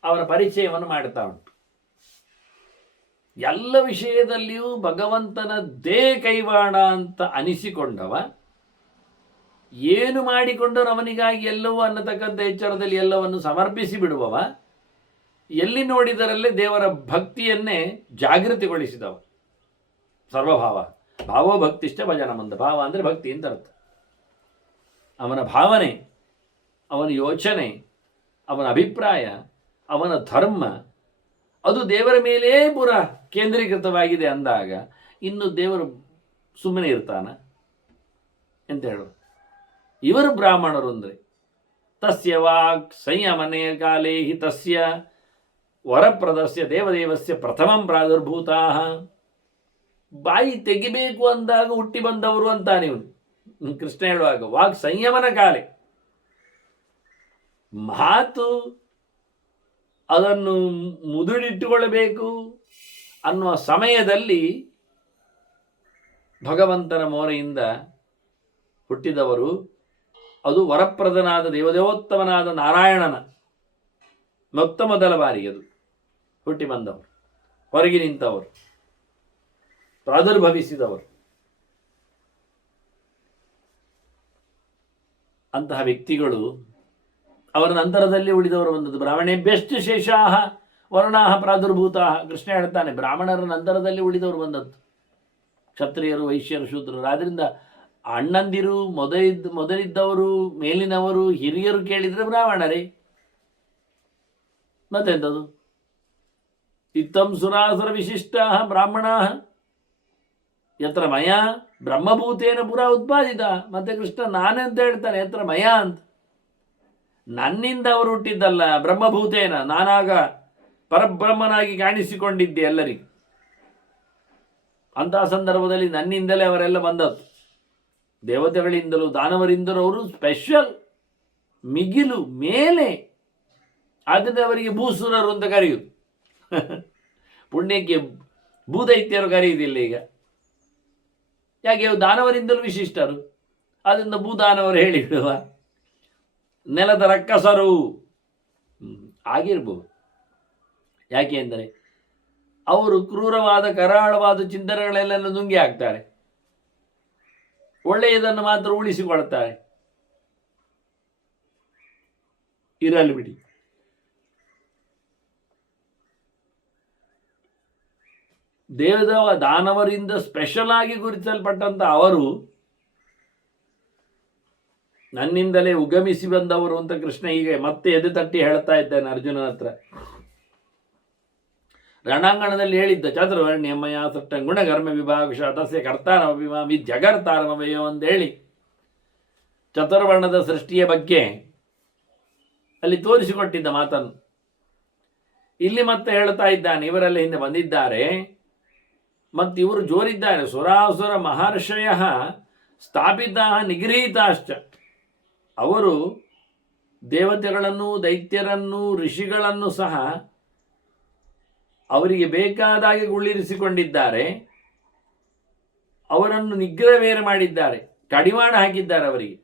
ಅವರ ಪರಿಚಯವನ್ನು ಮಾಡ್ತಾ ಉಂಟು. ಎಲ್ಲ ವಿಷಯದಲ್ಲಿಯೂ ಭಗವಂತನದ್ದೇ ಕೈವಾಡ ಅಂತ ಅನಿಸಿಕೊಂಡವ, ಏನು ಮಾಡಿಕೊಂಡರು ಅವನಿಗಾಗಿ ಎಲ್ಲವೂ ಅನ್ನತಕ್ಕಂಥ ಎಚ್ಚರದಲ್ಲಿ ಎಲ್ಲವನ್ನು ಸಮರ್ಪಿಸಿ ಬಿಡುವವ, ಎಲ್ಲಿ ನೋಡಿದರಲ್ಲೇ ದೇವರ ಭಕ್ತಿಯನ್ನೇ ಜಾಗೃತಿಗೊಳಿಸಿದವ. ಸರ್ವಭಾವ. ಭಾವೋ ಭಕ್ತಿಷ್ಟ ಭಜನ ಮಂದ. ಭಾವ ಅಂದರೆ ಭಕ್ತಿ ಅಂತ ಅರ್ಥ. ಅವನ ಭಾವನೆ, ಅವನ ಯೋಚನೆ, ಅವನ ಅಭಿಪ್ರಾಯ, ಅವನ ಧರ್ಮ ಅದು ದೇವರ ಮೇಲೇ ಪುರ ಕೇಂದ್ರೀಕೃತವಾಗಿದೆ ಅಂದಾಗ ಇನ್ನು ದೇವರು ಸುಮ್ಮನೆ ಇರ್ತಾನ ಅಂತ ಹೇಳೋದು. ಇವರು ಬ್ರಾಹ್ಮಣರು ಅಂದರೆ ತಸ್ಯ ವಾಕ್ ಸಂಯಮನೆ ಕಾಲೇ ಹಿ ತಸ್ಯ ವರಪ್ರದಸ್ಯ ದೇವದೇವಸ್ಯ ಪ್ರಥಮಂ ಪ್ರಾದುರ್ಭೂತಾ. ಬಾಯಿ ತೆಗಿಬೇಕು ಅಂದಾಗ ಹುಟ್ಟಿ ಬಂದವರು ಅಂತಾನೆ ಇವನು ಕೃಷ್ಣ ಹೇಳುವಾಗ. ವಾಕ್ ಸಂಯಮನ ಕಾಲೆ, ಮಾತು ಅದನ್ನು ಮುದುಡಿಟ್ಟುಕೊಳ್ಳಬೇಕು ಅನ್ನುವ ಸಮಯದಲ್ಲಿ ಭಗವಂತನ ಮೋರೆಯಿಂದ ಹುಟ್ಟಿದವರು. ಅದು ವರಪ್ರದನಾದ ದೇವದೇವೋತ್ತಮನಾದ ನಾರಾಯಣನ ಮೊದಲ ಬಾರಿಗೆ ಅದು ಹುಟ್ಟಿ ಬಂದವರು, ಹೊರಗೆ ನಿಂತವರು, ಪ್ರಾದುರ್ಭವಿಸಿದವರು. ಅಂತಹ ವ್ಯಕ್ತಿಗಳು ಅವರ ನಂತರದಲ್ಲಿ ಉಳಿದವರು ಬಂದದ್ದು. ಬ್ರಾಹ್ಮಣೇಭ್ಯಶ್ಚ ಶೇಷಾಹ ವರ್ಣಾಹ ಪ್ರಾದುರ್ಭೂತಾಹ. ಕೃಷ್ಣ ಹೇಳ್ತಾನೆ, ಬ್ರಾಹ್ಮಣರ ನಂತರದಲ್ಲಿ ಉಳಿದವರು ಬಂದದ್ದು ಕ್ಷತ್ರಿಯರು, ವೈಶ್ಯರು, ಶೂದ್ರರು. ಆದ್ದರಿಂದ ಅಣ್ಣಂದಿರು, ಮೊದಲಿದ್ದವರು, ಮೇಲಿನವರು, ಹಿರಿಯರು ಕೇಳಿದರೆ ಬ್ರಾಹ್ಮಣರೇ. ಮತ್ತೆಂಥದ್ದು? ಇತ್ತಂ ಸುರಾಸುರ ವಿಶಿಷ್ಟಾ ಬ್ರಾಹ್ಮಣಾ ಯತ್ರ ಮಯ ಬ್ರಹ್ಮಭೂತೇನ ಪುರ ಉತ್ಪಾದಿತ. ಮತ್ತೆ ಕೃಷ್ಣ ನಾನೆಂತ ಹೇಳ್ತಾನೆ, ಯತ್ರ ಮಯ ಅಂತ. ನನ್ನಿಂದ ಅವರು ಹುಟ್ಟಿದ್ದಲ್ಲ, ಬ್ರಹ್ಮಭೂತೇನ, ನಾನಾಗ ಪರಬ್ರಹ್ಮನಾಗಿ ಕಾಣಿಸಿಕೊಂಡಿದ್ದೆ ಎಲ್ಲರಿಗೂ. ಅಂತಹ ಸಂದರ್ಭದಲ್ಲಿ ನನ್ನಿಂದಲೇ ಅವರೆಲ್ಲ ಬಂದದ್ದು. ದೇವತೆಗಳಿಂದಲೂ ದಾನವರಿಂದಲೂ ಅವರು ಸ್ಪೆಷಲ್, ಮಿಗಿಲು, ಮೇಲೆ. ಆದ್ದರಿಂದ ಅವರಿಗೆ ಭೂಸುರರು ಅಂತ ಕರೆಯುವುದು. ಪುಣ್ಯಕ್ಕೆ ಭೂದೈತ್ಯರು ಕರೆಯುವುದಿಲ್ಲ ಈಗ. ಯಾಕೆ? ದಾನವರಿಂದಲೂ ವಿಶಿಷ್ಟರು, ಆದ್ದರಿಂದ ಭೂದಾನವರು ಹೇಳಿಬಿಡುವ. ನೆಲದ ರಕ್ಕಸರು ಆಗಿರ್ಬೋದು. ಯಾಕೆ ಅಂದರೆ ಅವರು ಕ್ರೂರವಾದ ಕರಾಳವಾದ ಚಿಂತನೆಗಳೆಲ್ಲ ನುಂಗಿ ಹಾಕ್ತಾರೆ, ಒಳ್ಳೆಯದನ್ನು ಮಾತ್ರ ಉಳಿಸಿಕೊಳ್ತಾರೆ. ಇರಲಿ ಬಿಡಿ. ದಾನವರಿಂದ ಸ್ಪೆಷಲ್ ಆಗಿ ಗುರುತಿಸಲ್ಪಟ್ಟಂತ ಅವರು ನನ್ನಿಂದಲೇ ಉಗಮಿಸಿ ಬಂದವರು ಅಂತ ಕೃಷ್ಣ ಈಗ ಮತ್ತೆ ಎದೆ ತಟ್ಟಿ ಹೇಳ್ತಾ ಇದ್ದಾನೆ ಅರ್ಜುನನ ಹತ್ರ. ರಣಾಂಗಣದಲ್ಲಿ ಹೇಳಿದ್ದ, ಚಾತುರ್ವರ್ಣ್ಯಮಯ ಸಟ್ಟ ಗುಣಕರ್ಮ ವಿಭಾಗಶ ತಸ್ಯ ಕರ್ತಾರಮ ವಿದ್ಯಗರ್ತಾರಮವಯೋ ಅಂತೇಳಿ ಚತುರ್ವರ್ಣದ ಸೃಷ್ಟಿಯ ಬಗ್ಗೆ ಅಲ್ಲಿ ತೋರಿಸಿಕೊಟ್ಟಿದ್ದ ಮಾತನ್ನು ಇಲ್ಲಿ ಮತ್ತೆ ಹೇಳ್ತಾ ಇದ್ದಾನೆ. ಇವರೆಲ್ಲ ಹಿಂದೆ ಬಂದಿದ್ದಾರೆ ಮತ್ತು ಇವರು ಜೋರಿದ್ದಾರೆ. ಸುರಾಸುರ ಮಹರ್ಷಯ ಸ್ಥಾಪಿತ ನಿಗೃಹೀತಾಶ್ಚ. ಅವರು ದೇವತೆಗಳನ್ನು, ದೈತ್ಯರನ್ನು, ಋಷಿಗಳನ್ನು ಸಹ ಅವರಿಗೆ ಬೇಕಾದಾಗೆ ಉಳಿರಿಸಿಕೊಂಡಿದ್ದಾರೆ. ಅವರನ್ನು ನಿಗ್ರಹವೇರ ಮಾಡಿದ್ದಾರೆ, ಕಡಿವಾಣ ಹಾಕಿದ್ದಾರೆ ಅವರಿಗೆ,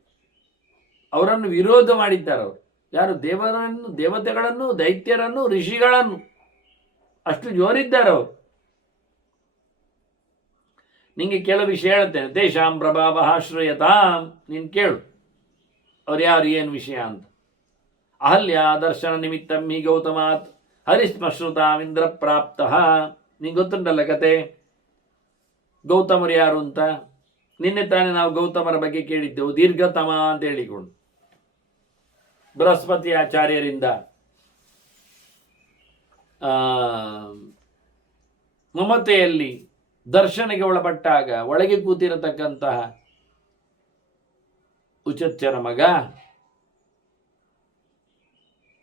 ಅವರನ್ನು ವಿರೋಧ ಮಾಡಿದ್ದಾರೆ. ಅವರು ಯಾರು? ದೇವತೆಗಳನ್ನು, ದೈತ್ಯರನ್ನು, ಋಷಿಗಳನ್ನು. ಅಷ್ಟು ಜೋರಿದ್ದಾರೆ ಅವರು. ನಿಂಗೆ ಕೆಲವು ವಿಷಯ ಹೇಳ್ತೇನೆ. ತೇಷಾಂ ಪ್ರಭಾವ ಶ್ರೂಯತಾಂ, ನೀನು ಕೇಳು ಅವ್ರು ಯಾರು, ಏನು ವಿಷಯ ಅಂತ. ಅಹಲ್ಯ ದರ್ಶನ ನಿಮಿತ್ತಂ ಹಿ ಗೌತಮಾತ್ ಹರಿಸ್ಮಶ್ರುತಾಂ ಇಂದ್ರ ಪ್ರಾಪ್ತ. ನಿಂಗೆ ಗೊತ್ತುಂಟಲ್ಲ ಕತೆ, ಗೌತಮರು ಯಾರು ಅಂತ. ನಿನ್ನೆ ತಾನೇ ನಾವು ಗೌತಮರ ಬಗ್ಗೆ ಕೇಳಿದ್ದೆವು, ದೀರ್ಘತಮ ಅಂತ ಹೇಳಿಕೊಂಡು ಬೃಹಸ್ಪತಿ ಆಚಾರ್ಯರಿಂದ ಮಮತೆಯಲ್ಲಿ ದರ್ಶನಕ್ಕೆ ಒಳಪಟ್ಟಾಗ ಒಳಗೆ ಕೂತಿರತಕ್ಕಂತಹ ಉಚಚ್ಚರ ಮಗ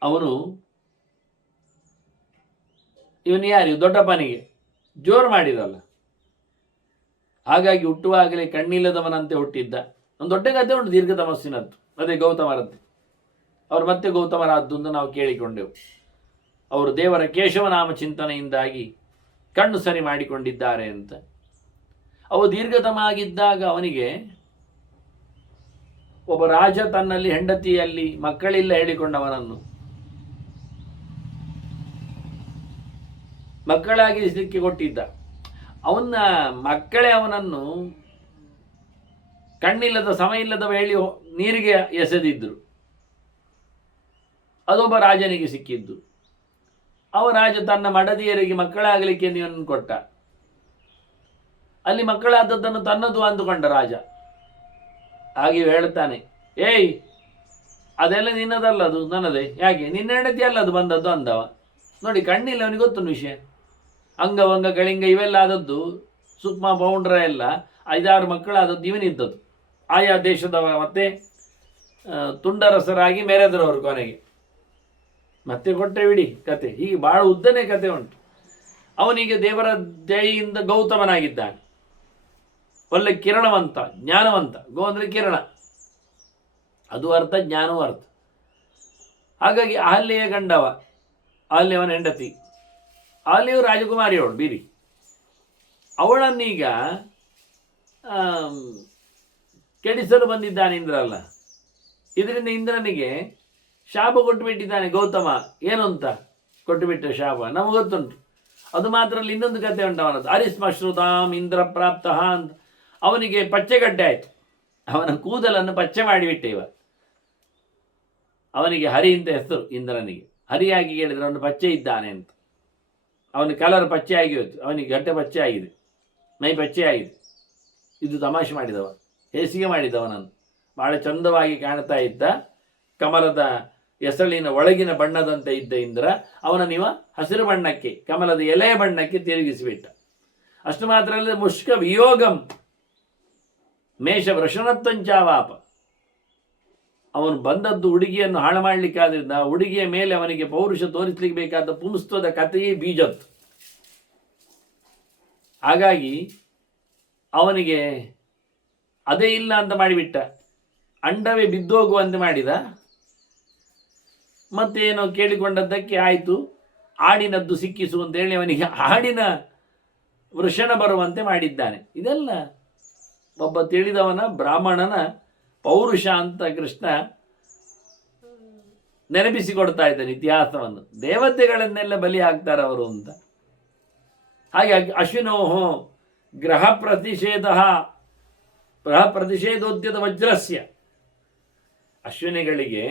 ಅವನು. ಇವನು ಯಾರು? ದೊಡ್ಡಪ್ಪನಿಗೆ ಜೋರು ಮಾಡಿದಲ್ಲ, ಹಾಗಾಗಿ ಹುಟ್ಟುವಾಗಲೇ ಕಣ್ಣಿಲ್ಲದವನಂತೆ ಹುಟ್ಟಿದ್ದ. ಒಂದು ದೊಡ್ಡ ಕಥೆ ಉಂಟು ದೀರ್ಘ ತಮಸ್ಸಿನದ್ದು, ಅದೇ ಗೌತಮರದ್ದು. ಅವರು ಮತ್ತೆ ಗೌತಮರಾದ್ದು ಅಂತ ನಾವು ಕೇಳಿಕೊಂಡೆವು. ಅವರು ದೇವರ ಕೇಶವನಾಮ ಚಿಂತನೆಯಿಂದಾಗಿ ಕಣ್ಣು ಸರಿ ಮಾಡಿಕೊಂಡಿದ್ದಾರೆ ಅಂತ. ಅವು ದೀರ್ಘತಮ ಆಗಿದ್ದಾಗ ಅವನಿಗೆ ಒಬ್ಬ ರಾಜ ತನ್ನಲ್ಲಿ ಹೆಂಡತಿಯಲ್ಲಿ ಮಕ್ಕಳಿಲ್ಲ ಹೇಳಿಕೊಂಡವನನ್ನು ಮಕ್ಕಳಾಗಿಸಲಿಕ್ಕೆ ಕೊಟ್ಟಿದ್ದ. ಅವನ ಮಕ್ಕಳೇ ಅವನನ್ನು ಕಣ್ಣಿಲ್ಲದ ಸಮಯ ಇಲ್ಲದವ ಹೇಳಿ ನೀರಿಗೆ ಎಸೆದಿದ್ರು. ಅದೊಬ್ಬ ರಾಜನಿಗೆ ಸಿಕ್ಕಿದ್ದು. ಅವ ರಾಜ ತನ್ನ ಮಡದಿಯರಿಗೆ ಮಕ್ಕಳಾಗಲಿಕ್ಕೆ ನೀವನ್ನು ಕೊಟ್ಟ. ಅಲ್ಲಿ ಮಕ್ಕಳಾದದ್ದನ್ನು ತನ್ನದು ಅಂದುಕೊಂಡ ರಾಜ. ಹಾಗೆ ಹೇಳ್ತಾನೆ, ಏಯ್ ಅದೆಲ್ಲ ನಿನ್ನದಲ್ಲದು, ನನ್ನದೇ. ಯಾಕೆ? ನಿನ್ನ ಹೆಂಡತಿ ಅಲ್ಲದು ಬಂದದ್ದು ಅಂದವ. ನೋಡಿ, ಕಣ್ಣಿಲ್ಲ ಅವನಿಗೆ ಗೊತ್ತುಂಟು ವಿಷಯ. ಅಂಗವಂಗ ಕಳಿಂಗ ಇವೆಲ್ಲ ಆದದ್ದು, ಸೂಕ್ಷ್ಮ ಪೌಂಡ್ರ ಎಲ್ಲ 5-6 ಮಕ್ಕಳಾದದ್ದು ಇವನಿದ್ದದ್ದು. ಆಯಾ ದೇಶದವ ಮತ್ತೆ ತುಂಡರಸರಾಗಿ ಮೆರೆದ್ರವರು ಕೊನೆಗೆ ಮತ್ತೆ ಕೊಟ್ಟೆ ಬಿಡಿ ಕತೆ. ಹೀಗೆ ಬಹಳ ಉದ್ದನೇ ಕತೆ ಉಂಟು. ಅವನಿಗೆ ದೇವರ ದಯೆಯಿಂದ ಗೌತಮನಾಗಿದ್ದಾನೆ. ಒಳ್ಳೆ ಕಿರಣವಂತ, ಜ್ಞಾನವಂತ. ಗೋ ಅಂದರೆ ಕಿರಣ, ಅದು ಅರ್ಥ, ಜ್ಞಾನವೂ ಅರ್ಥ. ಹಾಗಾಗಿ ಅಹಲ್ಯೆಯ ಗಂಡವ, ಅಹಲ್ಯವನ ಹೆಂಡತಿ. ಅಹಲ್ಯವು ರಾಜಕುಮಾರಿ ಅವಳು ಬೀರಿ. ಅವಳನ್ನೀಗ ಕೆಡಿಸಲು ಬಂದಿದ್ದಾನೆ ಇಂದ್ರ ಅಲ್ಲ. ಇದರಿಂದ ಇಂದ್ರನಿಗೆ ಶಾಪ ಕೊಟ್ಟು ಬಿಟ್ಟಿದ್ದಾನೆ ಗೌತಮ. ಏನು ಅಂತ ಕೊಟ್ಟು ಬಿಟ್ಟ ಶಾಪ ನಮಗೆ ಗೊತ್ತುಂಟು. ಅದು ಮಾತ್ರ ಅಲ್ಲ, ಇನ್ನೊಂದು ಕತೆ ಉಂಟು ಅವನದ್ದು. ಹರಿಸ್ಮಶ್ರುತಾಂ ಇಂದ್ರ ಪ್ರಾಪ್ತ ಅಂತ. ಅವನಿಗೆ ಪಚ್ಚೆಗಡ್ಡೆ ಆಯಿತು. ಅವನ ಕೂದಲನ್ನು ಪಚ್ಚೆ ಮಾಡಿಬಿಟ್ಟೆ ಇವ. ಅವನಿಗೆ ಹರಿ ಅಂತ ಹೆಸರು ಇಂದ್ರನಿಗೆ. ಹರಿಯಾಗಿ ಹೇಳಿದ್ರೆ ಅವನು ಪಚ್ಚೆ ಇದ್ದಾನೆ ಅಂತ. ಅವನ ಕಲರ್ ಪಚ್ಚೆ ಆಗಿ ಹೋಯ್ತು. ಅವನಿಗೆ ಗಟ್ಟೆ ಪಚ್ಚೆ ಆಗಿದೆ, ಮೈ ಪಚ್ಚೆ ಆಗಿದೆ. ಇದು ತಮಾಷೆ ಮಾಡಿದವ, ಹೇಸಿಗೆ ಮಾಡಿದವನನ್ನು. ಬಹಳ ಚಂದವಾಗಿ ಕಾಣ್ತಾ ಇದ್ದ, ಕಮಲದ ಎಸಳಿನ ಒಳಗಿನ ಬಣ್ಣದಂತೆ ಇದ್ದ ಇಂದ್ರ ಅವನನ್ನಿವ ಹಸಿರು ಬಣ್ಣಕ್ಕೆ, ಕಮಲದ ಎಲೆಯ ಬಣ್ಣಕ್ಕೆ ತಿರುಗಿಸಿಬಿಟ್ಟ. ಅಷ್ಟು ಮಾತ್ರ ಅಲ್ಲದೆ ಮುಷ್ಕ ವಿಯೋಗಂ ಮೇಷ ವೃಷಣತ್ವಂಚಾವಾಪ. ಅವನು ಬಂದದ್ದು ಹುಡುಗಿಯನ್ನು ಹಾಳು ಮಾಡಲಿಕ್ಕಾದ್ರಿಂದ ಹುಡುಗಿಯ ಮೇಲೆ ಅವನಿಗೆ ಪೌರುಷ ತೋರಿಸಲಿಕ್ಕೆ ಬೇಕಾದ ಪುಂಸ್ತ್ವದ ಕಥೆಯೇ ಬೀಜತ್ತು. ಹಾಗಾಗಿ ಅವನಿಗೆ ಅದೇ ಇಲ್ಲ ಅಂತ ಮಾಡಿಬಿಟ್ಟ. ಅಂಡವೇ ಬಿದ್ದೋಗುವಂತೆ ಮಾಡಿದ. ಮತ್ತೇನೋ ಕೇಳಿಕೊಂಡದ್ದಕ್ಕೆ ಆಯಿತು, ಆಡಿನದ್ದು ಸಿಕ್ಕಿಸು ಅಂತೇಳಿ ಅವನಿಗೆ ಆಡಿನ ವೃಷಣ ಬರುವಂತೆ ಮಾಡಿದ್ದಾನೆ. ಇದೆಲ್ಲ ಒಬ್ಬ ತಿಳಿದವನ ಬ್ರಾಹ್ಮಣನ ಪೌರುಷ ಅಂತ ಕೃಷ್ಣ ನೆನಪಿಸಿಕೊಡ್ತಾ ಇದ್ದಾನೆ ಇತಿಹಾಸವನ್ನು. ದೇವತೆಗಳನ್ನೆಲ್ಲ ಬಲಿ ಹಾಕ್ತಾರೆ ಅವರು ಅಂತ. ಹಾಗೆ ಅಶ್ವಿನೋಹೋ ಗ್ರಹ ಪ್ರತಿಷೇಧೋದ್ಯದ ವಜ್ರಸ್ಯ. ಅಶ್ವಿನಿಗಳಿಗೆ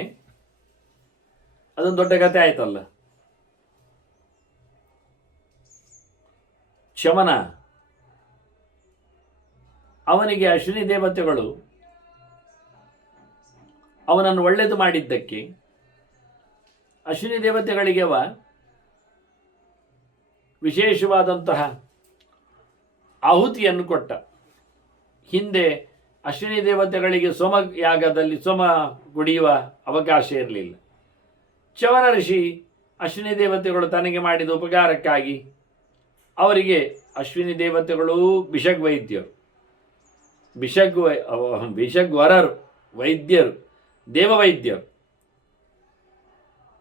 ಅದೊಂದು ದೊಡ್ಡ ಕಥೆ ಆಯ್ತಲ್ಲ. ಶಮನ ಅವನಿಗೆ ಅಶ್ವಿನಿ ದೇವತೆಗಳು ಅವನನ್ನು ಒಳ್ಳೆಯದು ಮಾಡಿದ್ದಕ್ಕೆ ಅಶ್ವಿನಿ ದೇವತೆಗಳಿಗೆ ಅವ ವಿಶೇಷವಾದಂತಹ ಆಹುತಿಯನ್ನು ಕೊಟ್ಟ. ಹಿಂದೆ ಅಶ್ವಿನಿ ದೇವತೆಗಳಿಗೆ ಸೋಮ ಯಾಗದಲ್ಲಿ ಸೋಮ ಕುಡಿಯುವ ಅವಕಾಶ ಇರಲಿಲ್ಲ. ಚವನ ಋಷಿ ಅಶ್ವಿನಿ ದೇವತೆಗಳು ತನಗೆ ಮಾಡಿದ ಉಪಕಾರಕ್ಕಾಗಿ ಅವರಿಗೆ ಅಶ್ವಿನಿ ದೇವತೆಗಳು ಬಿಷಗ್ ವೈದ್ಯರು, ಬಿಷಗ್ವರರು, ವೈದ್ಯರು, ದೇವವೈದ್ಯರು.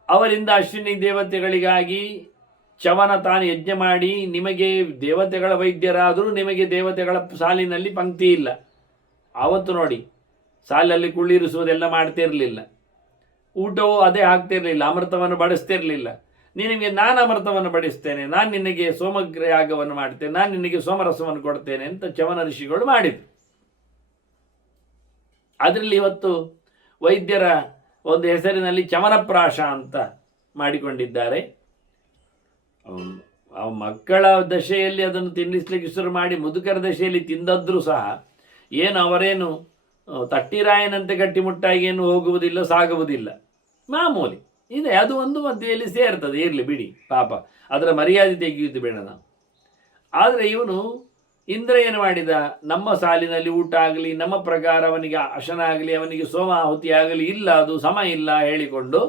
ಅವರಿಂದ ಅಶ್ವಿನಿ ದೇವತೆಗಳಿಗಾಗಿ ಚವನ ತಾನು ಯಜ್ಞ ಮಾಡಿ, ನಿಮಗೆ ದೇವತೆಗಳ ವೈದ್ಯರಾದರೂ ನಿಮಗೆ ದೇವತೆಗಳ ಸಾಲಿನಲ್ಲಿ ಪಂಕ್ತಿ ಇಲ್ಲ. ಆವತ್ತು ನೋಡಿ ಸಾಲಲ್ಲಿ ಕುಳ್ಳಿರಿಸುವುದೆಲ್ಲ ಮಾಡ್ತಿರಲಿಲ್ಲ. ಊಟವೂ ಅದೇ ಆಗ್ತಿರ್ಲಿಲ್ಲ, ಅಮೃತವನ್ನು ಬಡಿಸ್ತಿರ್ಲಿಲ್ಲ. ನಿನಗೆ ನಾನು ಅಮೃತವನ್ನು ಬಡಿಸ್ತೇನೆ, ನಾನು ನಿನಗೆ ಸೋಮಗ್ರ ಯಾಗವನ್ನು ಮಾಡ್ತೇನೆ, ನಾನು ನಿನಗೆ ಸೋಮರಸವನ್ನು ಕೊಡ್ತೇನೆ ಅಂತ ಚವನ ಋಷಿಗಳು ಮಾಡಿದರು. ಅದರಲ್ಲಿ ಇವತ್ತು ವೈದ್ಯರ ಒಂದು ಹೆಸರಿನಲ್ಲಿ ಚವನಪ್ರಾಶ ಅಂತ ಮಾಡಿಕೊಂಡಿದ್ದಾರೆ. ಮಕ್ಕಳ ದಶೆಯಲ್ಲಿ ಅದನ್ನು ತಿನ್ನಿಸ್ಲಿಕ್ಕೆ ಶುರು ಮಾಡಿ ಮುದುಕರ ದಶೆಯಲ್ಲಿ ತಿಂದದ್ರೂ ಸಹ ಅವರೇನು ತಟ್ಟಿರಾಯನಂತೆ ಗಟ್ಟಿಮುಟ್ಟಾಗಿ ಏನು ಹೋಗುವುದಿಲ್ಲ, ಸಾಗುವುದಿಲ್ಲ, ಮಾಮೂಲಿ ಇದೆ. ಅದು ಒಂದು ಮಧ್ಯೆಯಲ್ಲಿ ಸೇರ್ತದೆ, ಇರಲಿ ಬಿಡಿ, ಪಾಪ ಅದರ ಮರ್ಯಾದೆ ತೆಗೆಯುವುದು ಬೇಡ ನಾವು. ಆದರೆ ಇವನು ಇಂದ್ರ ಏನು ಮಾಡಿದ, ನಮ್ಮ ಸಾಲಿನಲ್ಲಿ ಊಟ ಆಗಲಿ, ನಮ್ಮ ಪ್ರಕಾರ ಅವನಿಗೆ ಅಶನ ಆಗಲಿ, ಅವನಿಗೆ ಸೋಮಾಹುತಿ ಆಗಲಿ ಇಲ್ಲ, ಅದು ಸಮ ಇಲ್ಲ ಹೇಳಿಕೊಂಡು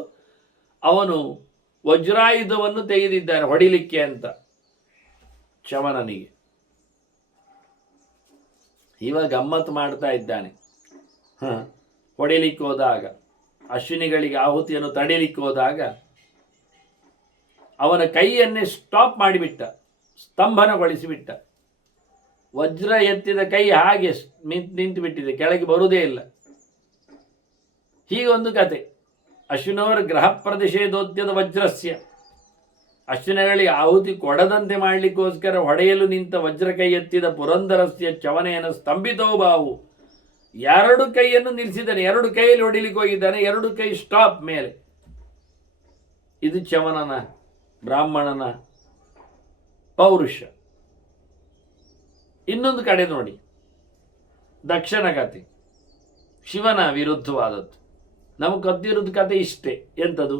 ಅವನು ವಜ್ರಾಯುಧವನ್ನು ತೆಗೆದಿದ್ದಾನೆ ಹೊಡಿಲಿಕ್ಕೆ ಅಂತ ಚವನನಿಗೆ. ಇವಾಗ ಗಮ್ಮತ್ತು ಮಾಡ್ತಾ ಇದ್ದಾನೆ. ಹೊಡಿಲಿಕ್ಕೆ ಹೋದಾಗ, ಅಶ್ವಿನಿಗಳಿಗೆ ಆಹುತಿಯನ್ನು ತಡಿಲಿಕ್ಕೆ ಹೋದಾಗ ಅವನ ಕೈಯನ್ನೇ ಸ್ಟಾಪ್ ಮಾಡಿಬಿಟ್ಟ, ಸ್ತಂಭನಗೊಳಿಸಿಬಿಟ್ಟ. ವಜ್ರ ಎತ್ತಿದ ಕೈ ಹಾಗೆ ನಿಂತು ಬಿಟ್ಟಿದೆ, ಕೆಳಗೆ ಬರುವುದೇ ಇಲ್ಲ. ಹೀಗೊಂದು ಕತೆ. ಅಶ್ವಿನವರ ಗ್ರಹ ಪ್ರದೇಶದೋದ್ಯದ ವಜ್ರಸ್ಯ, ಅಶ್ವಿನಗಳಿಗೆ ಆಹುತಿ ಕೊಡದಂತೆ ಮಾಡಲಿಕ್ಕೋಸ್ಕರ ಹೊಡೆಯಲು ನಿಂತ ವಜ್ರ ಕೈ ಎತ್ತಿದ ಪುರಂದರಸ್ಯ ಚವನೆಯನ್ನು ಸ್ತಂಭಿತೋ ಬಾವು, ಎರಡು ಕೈಯನ್ನು ನಿಲ್ಲಿಸಿದ್ದಾನೆ, ಎರಡು ಕೈಯಲ್ಲಿ ಹೊಡಿಲಿಕ್ಕೆ ಹೋಗಿದ್ದಾನೆ, ಎರಡು ಕೈ ಸ್ಟಾಪ್ ಮೇಲೆ. ಇದು ಚವನನ, ಬ್ರಾಹ್ಮಣನ ಪೌರುಷ. ಇನ್ನೊಂದು ಕಡೆ ನೋಡಿ, ದಕ್ಷನ ಕತೆ ಶಿವನ ವಿರುದ್ಧವಾದದ್ದು. ನಮಗೆ ಗೊತ್ತಿರೋದು ಕತೆ ಇಷ್ಟೇ. ಎಂಥದು?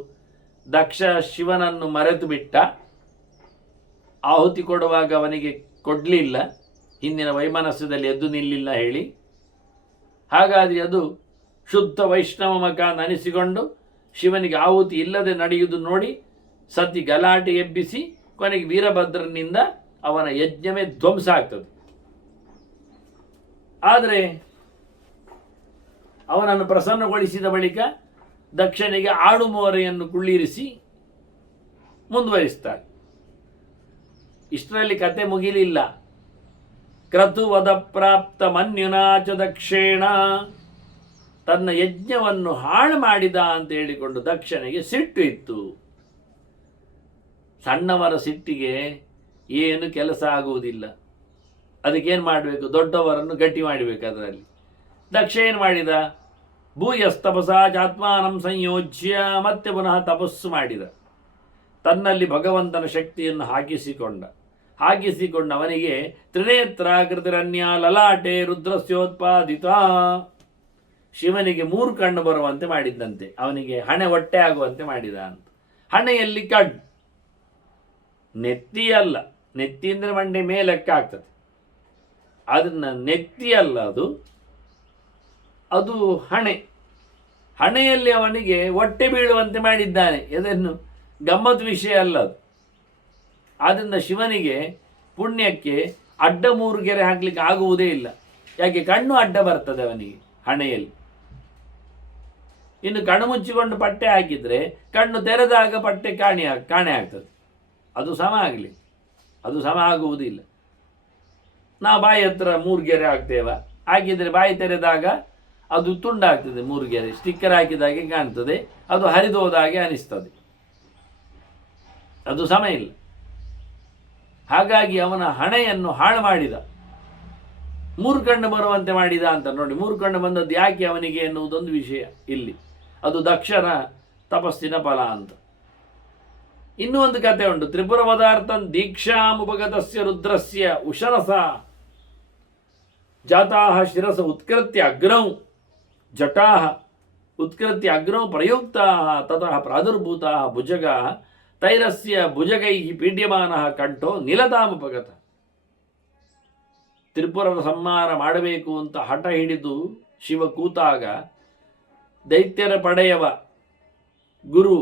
ದಕ್ಷ ಶಿವನನ್ನು ಮರೆತು ಬಿಟ್ಟ, ಆಹುತಿ ಕೊಡುವಾಗ ಅವನಿಗೆ ಕೊಡಲಿಲ್ಲ, ಹಿಂದಿನ ವೈಮನಸ್ಯದಲ್ಲಿ ಎದ್ದು ನಿಲ್ಲಿಲ್ಲ ಹೇಳಿ. ಹಾಗಾದರೆ ಅದು ಶುದ್ಧ ವೈಷ್ಣವ ಮಕ ನೆನೆಸಿಕೊಂಡು ಶಿವನಿಗೆ ಆಹುತಿ ಇಲ್ಲದೆ ನಡೆಯುವುದು ನೋಡಿ ಸತಿ ಗಲಾಟೆ ಎಬ್ಬಿಸಿ ಕೊನೆಗೆ ವೀರಭದ್ರನಿಂದ ಅವನ ಯಜ್ಞವೇ ಧ್ವಂಸ ಆಗ್ತದೆ. ಆದರೆ ಅವನನ್ನು ಪ್ರಸನ್ನಗೊಳಿಸಿದ ಬಳಿಕ ದಕ್ಷನಿಗೆ ಆಡುಮೋರೆಯನ್ನು ಕುಳ್ಳಿರಿಸಿ ಮುಂದುವರಿಸ್ತಾರೆ. ಇಷ್ಟರಲ್ಲಿ ಕತೆ ಮುಗಿಲಿಲ್ಲ. ಕ್ರತುವದ ಪ್ರಾಪ್ತ ಮನ್ಯುನಾಚ ದಕ್ಷೇಣ, ತನ್ನ ಯಜ್ಞವನ್ನು ಹಾಳು ಮಾಡಿದ ಅಂತ ಹೇಳಿಕೊಂಡು ದಕ್ಷನಿಗೆ ಸಿಟ್ಟು ಇತ್ತು. ಸಣ್ಣವರ ಸಿಟ್ಟಿಗೆ ಏನು ಕೆಲಸ ಆಗುವುದಿಲ್ಲ, ಅದಕ್ಕೇನು ಮಾಡಬೇಕು, ದೊಡ್ಡವರನ್ನು ಗಟ್ಟಿ ಮಾಡಬೇಕು. ಅದರಲ್ಲಿ ದಕ್ಷ ಏನು ಮಾಡಿದ, ಭೂಯಸ್ತಪಸಾಚಾತ್ಮಾನಂ ಸಂಯೋಜ್ಯ, ಮತ್ತೆ ಪುನಃ ತಪಸ್ಸು ಮಾಡಿದ. ತನ್ನಲ್ಲಿ ಭಗವಂತನ ಶಕ್ತಿಯನ್ನು ಹಾಕಿಸಿಕೊಂಡು ಅವನಿಗೆ ತ್ರಿನೇತ್ರಾಕೃತಿರನ್ಯ ಲಲಾಟೆ ರುದ್ರಸ್ಯೋತ್ಪಾದಿತ, ಶಿವನಿಗೆ 3 ಕಣ್ಣು ಬರುವಂತೆ ಮಾಡಿದ್ದಂತೆ, ಅವನಿಗೆ ಹಣೆ ಹೊಟ್ಟೆ ಆಗುವಂತೆ ಮಾಡಿದ ಅಂತ. ಹಣೆಯಲ್ಲಿ ಕಣ್ಣು, ನೆತ್ತಿ ಅಲ್ಲ, ನೆತ್ತಿ ಅಂದರೆ ಮಂಡೆ ಮೇಲಕ್ಕೆ ಆಗ್ತದೆ, ಅದನ್ನ ನೆತ್ತಿ ಅಲ್ಲ, ಅದು ಹಣೆಯಲ್ಲಿ ಅವನಿಗೆ ಹೊಟ್ಟೆ ಬೀಳುವಂತೆ ಮಾಡಿದ್ದಾನೆ. ಇದನ್ನು ಗಮ್ಮತ್ ವಿಷಯ ಅಲ್ಲ ಅದು. ಆದ್ದರಿಂದ ಶಿವನಿಗೆ ಪುಣ್ಯಕ್ಕೆ ಅಡ್ಡ 3 ಗೆರೆ ಹಾಕ್ಲಿಕ್ಕೆ ಆಗುವುದೇ ಇಲ್ಲ. ಯಾಕೆ? ಕಣ್ಣು ಅಡ್ಡ ಬರ್ತದೆ ಅವನಿಗೆ ಹಣೆಯಲ್ಲಿ. ಇನ್ನು ಕಣ್ಣು ಮುಚ್ಚಿಕೊಂಡು ಪಟ್ಟೆ ಹಾಕಿದರೆ ಕಣ್ಣು ತೆರೆದಾಗ ಪಟ್ಟೆ ಕಾಣೆ ಆಗ್ತದೆ. ಅದು ಸಮ ಆಗಲಿ, ಅದು ಸಮ ಆಗುವುದಿಲ್ಲ. ನಾವು ಬಾಯಿ ಹತ್ರ 3 ಗೆರೆ ಹಾಕಿದರೆ ಬಾಯಿ ತೆರೆದಾಗ ಅದು ತುಂಡಾಗ್ತದೆ. 3 ಗೆರೆ ಸ್ಟಿಕ್ಕರ್ ಹಾಕಿದಾಗೆ ಕಾಣ್ತದೆ, ಅದು ಹರಿದೋದಾಗೆ ಅನಿಸ್ತದೆ, ಅದು ಸಮ ಇಲ್ಲ. ಹಾಗಾಗಿ ಅವನ ಹಣೆಯನ್ನು ಹಾಳು ಮಾಡಿದ, 3 ಕಣ್ಣು ಬರುವಂತೆ ಮಾಡಿದ ಅಂತ ನೋಡಿ. 3 ಕಣ್ಣು ಬಂದದ್ದು ಯಾಕೆ ಅವನಿಗೆ ಎನ್ನುವುದೊಂದು ವಿಷಯ ಇಲ್ಲಿ. ಅದು ದಕ್ಷನ ತಪಸ್ಸಿನ ಫಲ ಅಂತ. ಇನ್ನೂ ಒಂದು ಕತೆ ಉಂಟು. ತ್ರಿಪುರ ಪದಾರ್ಥಂ ದೀಕ್ಷಾಮುಪಗತಸ್ಯ ರುದ್ರಸ್ಯ ಉಶನಸ ಜಾತಾಹ ಶಿರಸ ಉತ್ಕೃತ್ಯ ಅಗ್ರೌ ಜಟಾಹ ಉತ್ಕೃತ್ಯ ಅಗ್ರೌ ಪ್ರಯುಕ್ತಾಹ ತತಃ ಪ್ರಾದುರ್ಭೂತಾಹ ಭುಜಗಾಹ ತೈರಸ್ಯ ಭುಜಗೈಃ ಪೀಡ್ಯಮಾನಃ ಕಂಠೋ ನಿಲತಾಮುಪಗತ. ತ್ರಿಪುರರ ಸಂಹಾರ ಮಾಡಬೇಕು ಅಂತ ಹಠ ಹಿಡಿದು ಶಿವ ಕೂತಾಗ ದೈತ್ಯರ ಪಡೆಯವ ಗುರು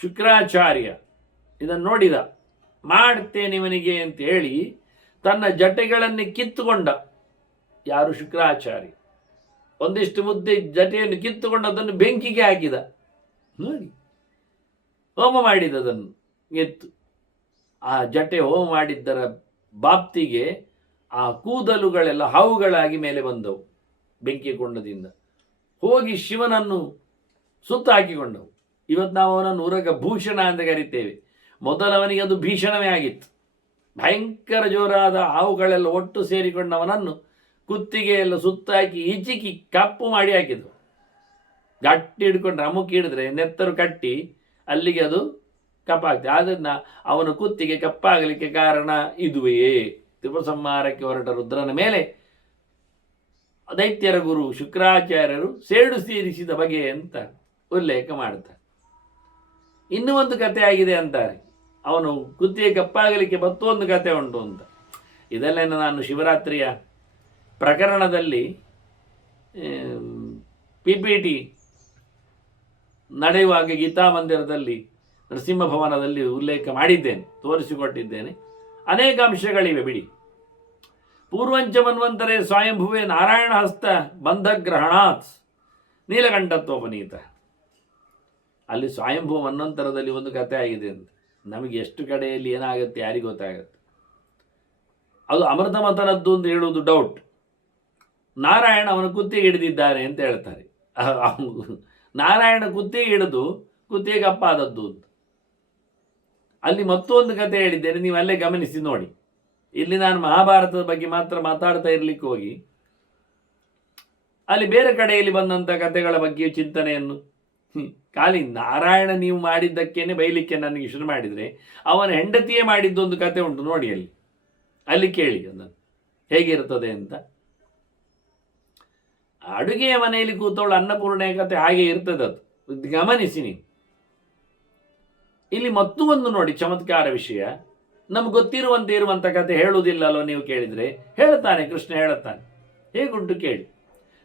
ಶುಕ್ರಾಚಾರ್ಯ ಇದನ್ನು ನೋಡಿದ. ಮಾಡ್ತೇನೆ ಇವನಿಗೆ ಅಂತ ಹೇಳಿ ತನ್ನ ಜಟೆಗಳನ್ನು ಕಿತ್ತುಕೊಂಡ. ಯಾರು? ಶುಕ್ರಾಚಾರ್ಯ. ಒಂದಿಷ್ಟು ಮುದ್ದೆ ಜಟೆಯನ್ನು ಕಿತ್ತುಕೊಂಡು ಅದನ್ನು ಬೆಂಕಿಗೆ ಹಾಕಿದ. ನೋಡಿ, ಹೋಮ ಮಾಡಿದದನ್ನು ಎತ್ತು. ಆ ಜಟೆ ಹೋಮ ಮಾಡಿದ್ದರ ಬಾಪ್ತಿಗೆ ಆ ಕೂದಲುಗಳೆಲ್ಲ ಹಾವುಗಳಾಗಿ ಮೇಲೆ ಬಂದವು ಬೆಂಕಿ ಕೊಂಡದಿಂದ. ಹೋಗಿ ಶಿವನನ್ನು ಸುತ್ತ ಹಾಕಿಕೊಂಡವು. ಇವತ್ತು ನಾವು ಅವನನ್ನು ಊರಗ ಭೂಷಣ ಅಂತ ಕರಿತೇವೆ. ಮೊದಲವನಿಗೆ ಅದು ಭೀಷಣವೇ ಆಗಿತ್ತು. ಭಯಂಕರ ಜೋರಾದ ಹಾವುಗಳೆಲ್ಲ ಒಟ್ಟು ಸೇರಿಕೊಂಡವನನ್ನು ಕುತ್ತಿಗೆಯೆಲ್ಲ ಸುತ್ತಾಕಿ ಈಚಿಕಿ ಕಪ್ಪು ಮಾಡಿ ಹಾಕಿದ್ರು. ಗಟ್ಟಿ ಹಿಡ್ಕೊಂಡ್ರೆ ಅಮುಕಿ ಹಿಡಿದ್ರೆ ನೆತ್ತರು ಕಟ್ಟಿ ಅಲ್ಲಿಗೆ ಅದು ಕಪ್ಪಾಗ್ತದೆ. ಅದನ್ನ ಅವನ ಕುತ್ತಿಗೆ ಕಪ್ಪಾಗಲಿಕ್ಕೆ ಕಾರಣ ಇದುವೇ. ತ್ರಿಪುರ ಸಂಹಾರಕ್ಕೆ ಹೊರಟ ರುದ್ರನ ಮೇಲೆ ದೈತ್ಯರ ಗುರು ಶುಕ್ರಾಚಾರ್ಯರು ಸೇಡು ತೀರಿಸಿದ ಬಗೆ ಅಂತ ಉಲ್ಲೇಖ ಮಾಡ್ತಾರೆ. ಇನ್ನೂ ಒಂದು ಕತೆ ಆಗಿದೆ ಅಂತಾರೆ, ಅವನು ಕುತ್ತಿಗೆ ಕಪ್ಪಾಗಲಿಕ್ಕೆ ಮತ್ತೊಂದು ಕತೆ ಉಂಟು ಅಂತ. ಇದೆಲ್ಲ ನಾನು ಶಿವರಾತ್ರಿಯ ಪ್ರಕರಣದಲ್ಲಿ PPT ನಡೆಯುವಾಗ ಗೀತಾ ಮಂದಿರದಲ್ಲಿ ನರಸಿಂಹ ಭವನದಲ್ಲಿ ಉಲ್ಲೇಖ ಮಾಡಿದ್ದೇನೆ, ತೋರಿಸಿಕೊಟ್ಟಿದ್ದೇನೆ. ಅನೇಕ ಅಂಶಗಳಿವೆ ಬಿಡಿ. ಪೂರ್ವಂಚ ಮನ್ವಂತರೇ ಸ್ವಯಂಭುವೇ ನಾರಾಯಣ ಹಸ್ತ ಬಂಧಗ್ರಹಣಾತ್ ನೀಲಕಂಠತ್ವೋಪನೀತ. ಅಲ್ಲಿ ಸ್ವಯಂಭೂ ಮನ್ವಂತರದಲ್ಲಿ ಒಂದು ಕಥೆ ಆಗಿದೆ ಅಂತ. ನಮಗೆ ಎಷ್ಟು ಕಡೆಯಲ್ಲಿ ಏನಾಗುತ್ತೆ ಯಾರಿಗೆ ಗೊತ್ತಾಗುತ್ತೆ. ಅದು ಅಮೃತ ಮತನದ್ದು ಅಂತ ಹೇಳುವುದು ಡೌಟ್. ನಾರಾಯಣ ಅವನ ಕುತ್ತಿಗೆ ಹಿಡಿದಿದ್ದಾನೆ ಅಂತ ಹೇಳ್ತಾರೆ. ನಾರಾಯಣ ಕುತ್ತಿಗೆ ಹಿಡಿದು ಕುತ್ತಿಗೆ ಕಪ್ಪಾದದ್ದು ಅಂತ. ಅಲ್ಲಿ ಮತ್ತೊಂದು ಕತೆ ಹೇಳಿದ್ದೇನೆ, ನೀವು ಅಲ್ಲೇ ಗಮನಿಸಿ ನೋಡಿ. ಇಲ್ಲಿ ನಾನು ಮಹಾಭಾರತದ ಬಗ್ಗೆ ಮಾತ್ರ ಮಾತಾಡ್ತಾ ಇರ್ಲಿಕ್ಕೆ ಹೋಗಿ ಅಲ್ಲಿ ಬೇರೆ ಕಡೆಯಲ್ಲಿ ಬಂದಂಥ ಕಥೆಗಳ ಬಗ್ಗೆ ಚಿಂತನೆಯನ್ನು ಖಾಲಿ ನಾರಾಯಣ ನೀವು ಮಾಡಿದ್ದಕ್ಕೇನೆ ಬೈಲಿಕ್ಕೆ ನನಗೆ ಶುರು ಮಾಡಿದರೆ ಅವನ ಹೆಂಡತಿಯೇ ಮಾಡಿದ್ದೊಂದು ಕತೆ ಉಂಟು ನೋಡಿ. ಅಲ್ಲಿ ಕೇಳಿ ಅದನ್ನು ಹೇಗಿರ್ತದೆ ಅಂತ. ಅಡುಗೆಯ ಮನೆಯಲ್ಲಿ ಕೂತವಳು ಅನ್ನಪೂರ್ಣೆಯ ಕತೆ ಹಾಗೆ ಇರ್ತದೆ. ಅದು ಗಮನಿಸಿ ನೀವು. ಇಲ್ಲಿ ಮತ್ತೊಂದು ನೋಡಿ ಚಮತ್ಕಾರ ವಿಷಯ. ನಮ್ಗೆ ಗೊತ್ತಿರುವಂತೆ ಇರುವಂಥ ಕತೆ ಹೇಳುವುದಿಲ್ಲ ಅಲ್ವ ನೀವು ಕೇಳಿದರೆ? ಹೇಳುತ್ತಾನೆ ಕೃಷ್ಣ, ಹೇಳುತ್ತಾನೆ. ಹೇಗುಂಟು ಕೇಳಿ.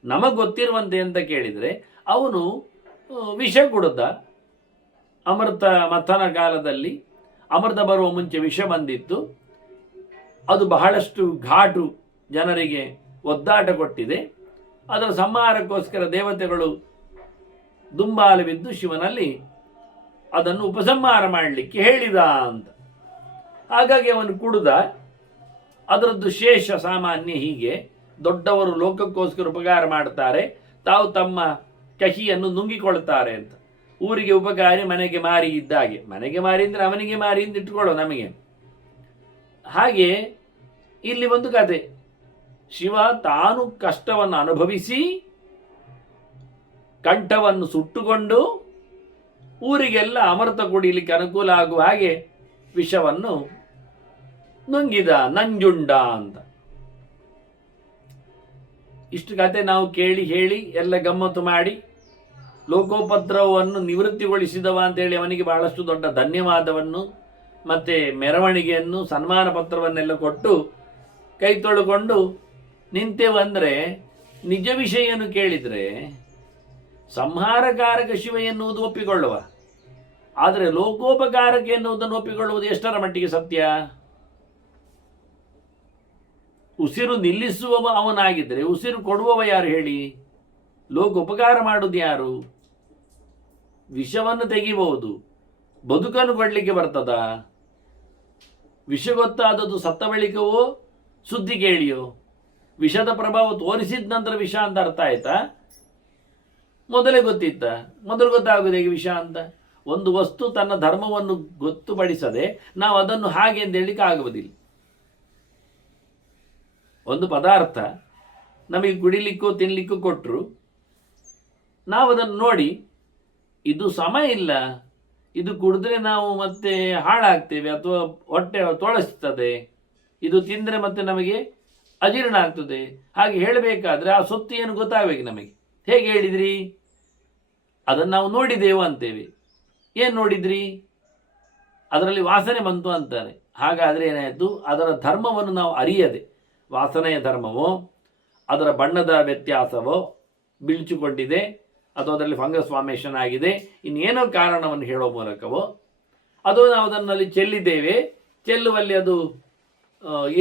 ನಮಗೆ ಗೊತ್ತಿರುವಂತೆ ಅಂತ ಕೇಳಿದರೆ ಅವನು ವಿಷ ಕುಡ್ದ. ಅಮೃತ ಮಥನ ಕಾಲದಲ್ಲಿ ಅಮೃತ ಬರುವ ಮುಂಚೆ ವಿಷ ಬಂದಿತ್ತು. ಅದು ಬಹಳಷ್ಟು ಘಾಟು, ಜನರಿಗೆ ಒದ್ದಾಟ ಕೊಟ್ಟಿದೆ. ಅದರ ಸಂಹಾರಕ್ಕೋಸ್ಕರ ದೇವತೆಗಳು ದುಂಬಾಲು ಬಿದ್ದು ಶಿವನಲ್ಲಿ ಅದನ್ನು ಉಪಸಂಹಾರ ಮಾಡಲಿಕ್ಕೆ ಹೇಳಿದ ಅಂತ. ಹಾಗಾಗಿ ಅವನು ಕುಡಿದ. ಅದರದ್ದು ಶೇಷ ಸಾಮಾನ್ಯ ಹೀಗೆ. ದೊಡ್ಡವರು ಲೋಕಕ್ಕೋಸ್ಕರ ಉಪಕಾರ ಮಾಡ್ತಾರೆ, ತಾವು ತಮ್ಮ ಕಹಿಯನ್ನು ನುಂಗಿಕೊಳ್ತಾರೆ ಅಂತ. ಊರಿಗೆ ಉಪಕಾರಿ ಮನೆಗೆ ಮಾರಿ ಇದ್ದಾಗೆ. ಮನೆಗೆ ಮಾರಿ ಅಂದರೆ ಅವನಿಗೆ ಮಾರಿ ಅಂತ ಇಟ್ಕೊಳ್ಳೋ ನಮಗೆ. ಹಾಗೆ ಇಲ್ಲಿ ಒಂದು ಕತೆ. ಶಿವ ತಾನು ಕಷ್ಟವನ್ನು ಅನುಭವಿಸಿ ಕಂಠವನ್ನು ಸುಟ್ಟುಕೊಂಡು ಊರಿಗೆಲ್ಲ ಅಮೃತ ಕುಡಿಯಲಿಕ್ಕೆ ಅನುಕೂಲ ಆಗುವ ಹಾಗೆ ವಿಷವನ್ನು ನುಂಗಿದ, ನಂಜುಂಡ ಅಂತ. ಇಷ್ಟು ಕತೆ ನಾವು ಕೇಳಿ ಹೇಳಿ ಎಲ್ಲ ಗಮ್ಮತ್ತು ಮಾಡಿ ಲೋಕೋಪದ್ರವವನ್ನು ನಿವೃತ್ತಿಗೊಳಿಸಿದವ ಅಂತೇಳಿ ಅವನಿಗೆ ಬಹಳಷ್ಟು ದೊಡ್ಡ ಧನ್ಯವಾದವನ್ನು ಮತ್ತು ಮೆರವಣಿಗೆಯನ್ನು, ಸನ್ಮಾನ ಪತ್ರವನ್ನೆಲ್ಲ ಕೊಟ್ಟು ಕೈ ತೊಳ್ಕೊಂಡು ನಿಂತೇವಂದರೆ ನಿಜ ವಿಷಯವನ್ನು ಕೇಳಿದರೆ ಸಂಹಾರಕಾರಕ ಶಿವ ಎನ್ನುವುದು ಒಪ್ಪಿಕೊಳ್ಳುವ. ಆದರೆ ಲೋಕೋಪಕಾರಕ ಎನ್ನುವುದನ್ನು ಒಪ್ಪಿಕೊಳ್ಳುವುದು ಎಷ್ಟರ ಮಟ್ಟಿಗೆ ಸತ್ಯ? ಉಸಿರು ನಿಲ್ಲಿಸುವವ ಅವನಾಗಿದ್ದರೆ ಉಸಿರು ಕೊಡುವವ ಯಾರು ಹೇಳಿ? ಲೋಕೋಪಕಾರ ಮಾಡುವುದು ಯಾರು? ವಿಷವನ್ನು ತೆಗಿಬಹುದು, ಬದುಕನ್ನು ಕೊಡಲಿಕ್ಕೆ ಬರ್ತದ? ವಿಷ ಗೊತ್ತಾದದ್ದು ಸತ್ತ ಬಳಿಕವೋ ಸುದ್ದಿ ಕೇಳಿಯೋ? ವಿಷದ ಪ್ರಭಾವ ತೋರಿಸಿದ ನಂತರ ವಿಷ ಅಂತ ಅರ್ಥ ಆಯ್ತಾ? ಮೊದಲೇ ಗೊತ್ತಿತ್ತ? ಮೊದಲು ಗೊತ್ತಾಗೋದು ಹೇಗೆ ವಿಷ ಅಂತ? ಒಂದು ವಸ್ತು ತನ್ನ ಧರ್ಮವನ್ನು ಗೊತ್ತುಪಡಿಸದೆ ನಾವು ಅದನ್ನು ಹಾಗೆ ಅಂತ ಹೇಳಲಿಕ್ಕೆ ಆಗುವುದಿಲ್ಲ. ಒಂದು ಪದಾರ್ಥ ನಮಗೆ ಕುಡಿಲಿಕ್ಕೂ ತಿನ್ನಲಿಕ್ಕೂ ಕೊಟ್ಟರು, ನಾವು ಅದನ್ನು ನೋಡಿ ಇದು ಸಮ ಇಲ್ಲ, ಇದು ಕುಡಿದ್ರೆ ನಾವು ಮತ್ತೆ ಹಾಳಾಗ್ತೇವೆ ಅಥವಾ ಹೊಟ್ಟೆ ತೊಳಸ್ತದೆ, ಇದು ತಿಂದರೆ ಮತ್ತೆ ನಮಗೆ ಅಜೀರ್ಣ ಆಗ್ತದೆ, ಹಾಗೆ ಹೇಳಬೇಕಾದ್ರೆ ಆ ಸೊತ್ತು ಏನು ಗೊತ್ತಾಗಬೇಕು ನಮಗೆ. ಹೇಗೆ ಹೇಳಿದ್ರಿ? ಅದನ್ನು ನಾವು ನೋಡಿದೆವು ಅಂತೇವೆ. ಏನು ನೋಡಿದ್ರಿ? ಅದರಲ್ಲಿ ವಾಸನೆ ಬಂತು ಅಂತಾರೆ. ಹಾಗಾದರೆ ಏನಾಯಿತು? ಅದರ ಧರ್ಮವನ್ನು ನಾವು ಅರಿಯದೆ, ವಾಸನೆಯ ಧರ್ಮವೋ ಅದರ ಬಣ್ಣದ ವ್ಯತ್ಯಾಸವೋ ಬಿಳಿಚಿಕೊಂಡಿದೆ ಅಥವಾ ಅದರಲ್ಲಿ ಫಂಗಸ್ ಫಾರ್ಮೇಷನ್ ಆಗಿದೆ, ಇನ್ನೇನೋ ಕಾರಣವನ್ನು ಹೇಳೋ ಮೂಲಕವೋ ಅದು ನಾವು ಅದನ್ನಲ್ಲಿ ಚೆಲ್ಲಿದ್ದೇವೆ. ಚೆಲ್ಲುವಲ್ಲಿ ಅದು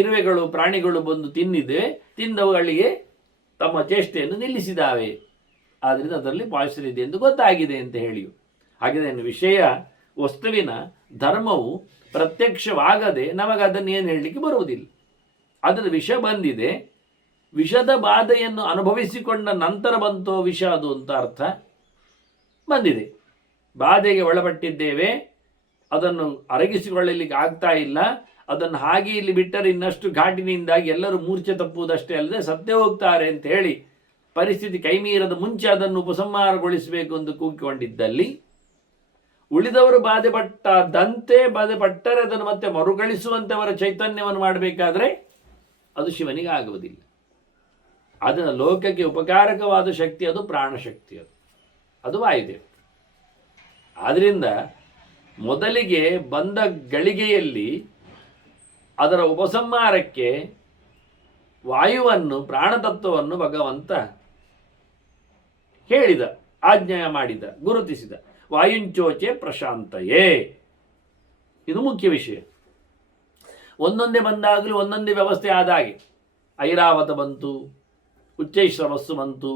ಇರುವೆಗಳು, ಪ್ರಾಣಿಗಳು ಬಂದು ತಿಂದವುಗಳಿಗೆ ತಮ್ಮ ಚೇಷ್ಟೆಯನ್ನು ನಿಲ್ಲಿಸಿದಾವೆ. ಆದ್ದರಿಂದ ಅದರಲ್ಲಿ ಪಾಯ್ಸನ್ ಇದೆ ಎಂದು ಗೊತ್ತಾಗಿದೆ ಅಂತ ಹೇಳಿಯು. ಹಾಗೆ ವಿಷಯ ವಸ್ತುವಿನ ಧರ್ಮವು ಪ್ರತ್ಯಕ್ಷವಾಗದೆ ನಮಗೆ ಅದನ್ನು ಏನು ಹೇಳಲಿಕ್ಕೆ ಬರುವುದಿಲ್ಲ. ಅದರ ವಿಷ ಬಂದಿದೆ, ವಿಷದ ಬಾಧೆಯನ್ನು ಅನುಭವಿಸಿಕೊಂಡ ನಂತರ ಬಂತೋ ವಿಷ ಅದು ಅಂತ ಅರ್ಥ. ಬಂದಿದೆ. ಬಾಧೆಗೆ ಒಳಪಟ್ಟಿದ್ದೇವೆ, ಅದನ್ನು ಅರಗಿಸಿಕೊಳ್ಳಲಿಕ್ಕೆ ಆಗ್ತಾ ಇಲ್ಲ. ಅದನ್ನು ಹಾಗೆ ಇಲ್ಲಿ ಬಿಟ್ಟರೆ ಇನ್ನಷ್ಟು ಘಾಟಿನಿಂದಾಗಿ ಎಲ್ಲರೂ ಮೂರ್ಛೆ ತಪ್ಪುವುದಷ್ಟೇ ಅಲ್ಲದೆ ಸತ್ತೇ ಹೋಗ್ತಾರೆ ಅಂತ ಹೇಳಿ ಪರಿಸ್ಥಿತಿ ಕೈಮೀರದ ಮುಂಚೆ ಅದನ್ನು ಉಪಸಂಹಾರಗೊಳಿಸಬೇಕು ಎಂದು ಕೂಗಿಕೊಂಡಿದ್ದಲ್ಲಿ ಉಳಿದವರು ಬಾಧೆಪಟ್ಟಂತೆ ಬಾಧೆಪಟ್ಟರೆ ಅದನ್ನು ಮತ್ತೆ ಮರುಗಳಿಸುವಂತೆ ಅವರ ಚೈತನ್ಯವನ್ನು ಮಾಡಬೇಕಾದ್ರೆ ಅದು ಶಿವನಿಗೆ ಆಗುವುದಿಲ್ಲ. ಅದನ್ನು ಲೋಕಕ್ಕೆ ಉಪಕಾರಕವಾದ ಶಕ್ತಿ ಅದು ಪ್ರಾಣಶಕ್ತಿ, ಅದು ವಾಯುದೇವ. ಆದ್ದರಿಂದ ಮೊದಲಿಗೆ ಬಂದ ಗಳಿಗೆಯಲ್ಲಿ ಅದರ ಉಪಸಂಹಾರಕ್ಕೆ ವಾಯುವನ್ನು, ಪ್ರಾಣತತ್ವವನ್ನು ಭಗವಂತ ಹೇಳಿದ, ಆಜ್ಞೆ ಮಾಡಿದ, ಗುರುತಿಸಿದ. ವಾಯುಂಚೋಚೆ ಪ್ರಶಾಂತಯೇ, ಇದು ಮುಖ್ಯ ವಿಷಯ. ಒಂದೊಂದೇ ಬಂದಾಗಲೂ ಒಂದೊಂದೇ ವ್ಯವಸ್ಥೆ ಆದ ಹಾಗೆ ಐರಾವತ ಬಂತು, ಉಚ್ಚೈಶ್ರವಸ್ಸು ಬಂತು,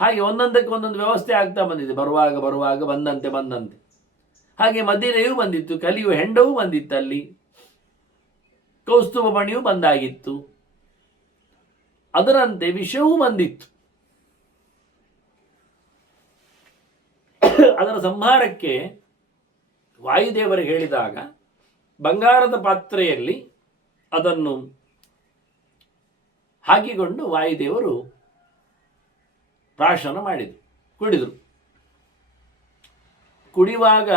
ಹಾಗೆ ಒಂದೊಂದಕ್ಕೆ ಒಂದೊಂದು ವ್ಯವಸ್ಥೆ ಆಗ್ತಾ ಬಂದಿದೆ. ಬರುವಾಗ ಬಂದಂತೆ. ಹಾಗೆ ಮದಿರೆಯೂ ಬಂದಿತ್ತು, ಕಲಿಯುವ ಹೆಂಡವೂ ಬಂದಿತ್ತು, ಅಲ್ಲಿ ಕೌಸ್ತುಭ ಮಣಿಯೂ ಬಂದಾಗಿತ್ತು, ಅದರಂತೆ ವಿಷವೂ ಬಂದಿತ್ತು. ಅದರ ಸಂಹಾರಕ್ಕೆ ವಾಯುದೇವರಿಗೆ ಹೇಳಿದಾಗ ಬಂಗಾರದ ಪಾತ್ರೆಯಲ್ಲಿ ಅದನ್ನು ಹಾಕಿಕೊಂಡು ವಾಯುದೇವರು ಪ್ರಾಶನ ಮಾಡಿದರು, ಕುಡಿದರು. ಕುಡಿಯುವಾಗ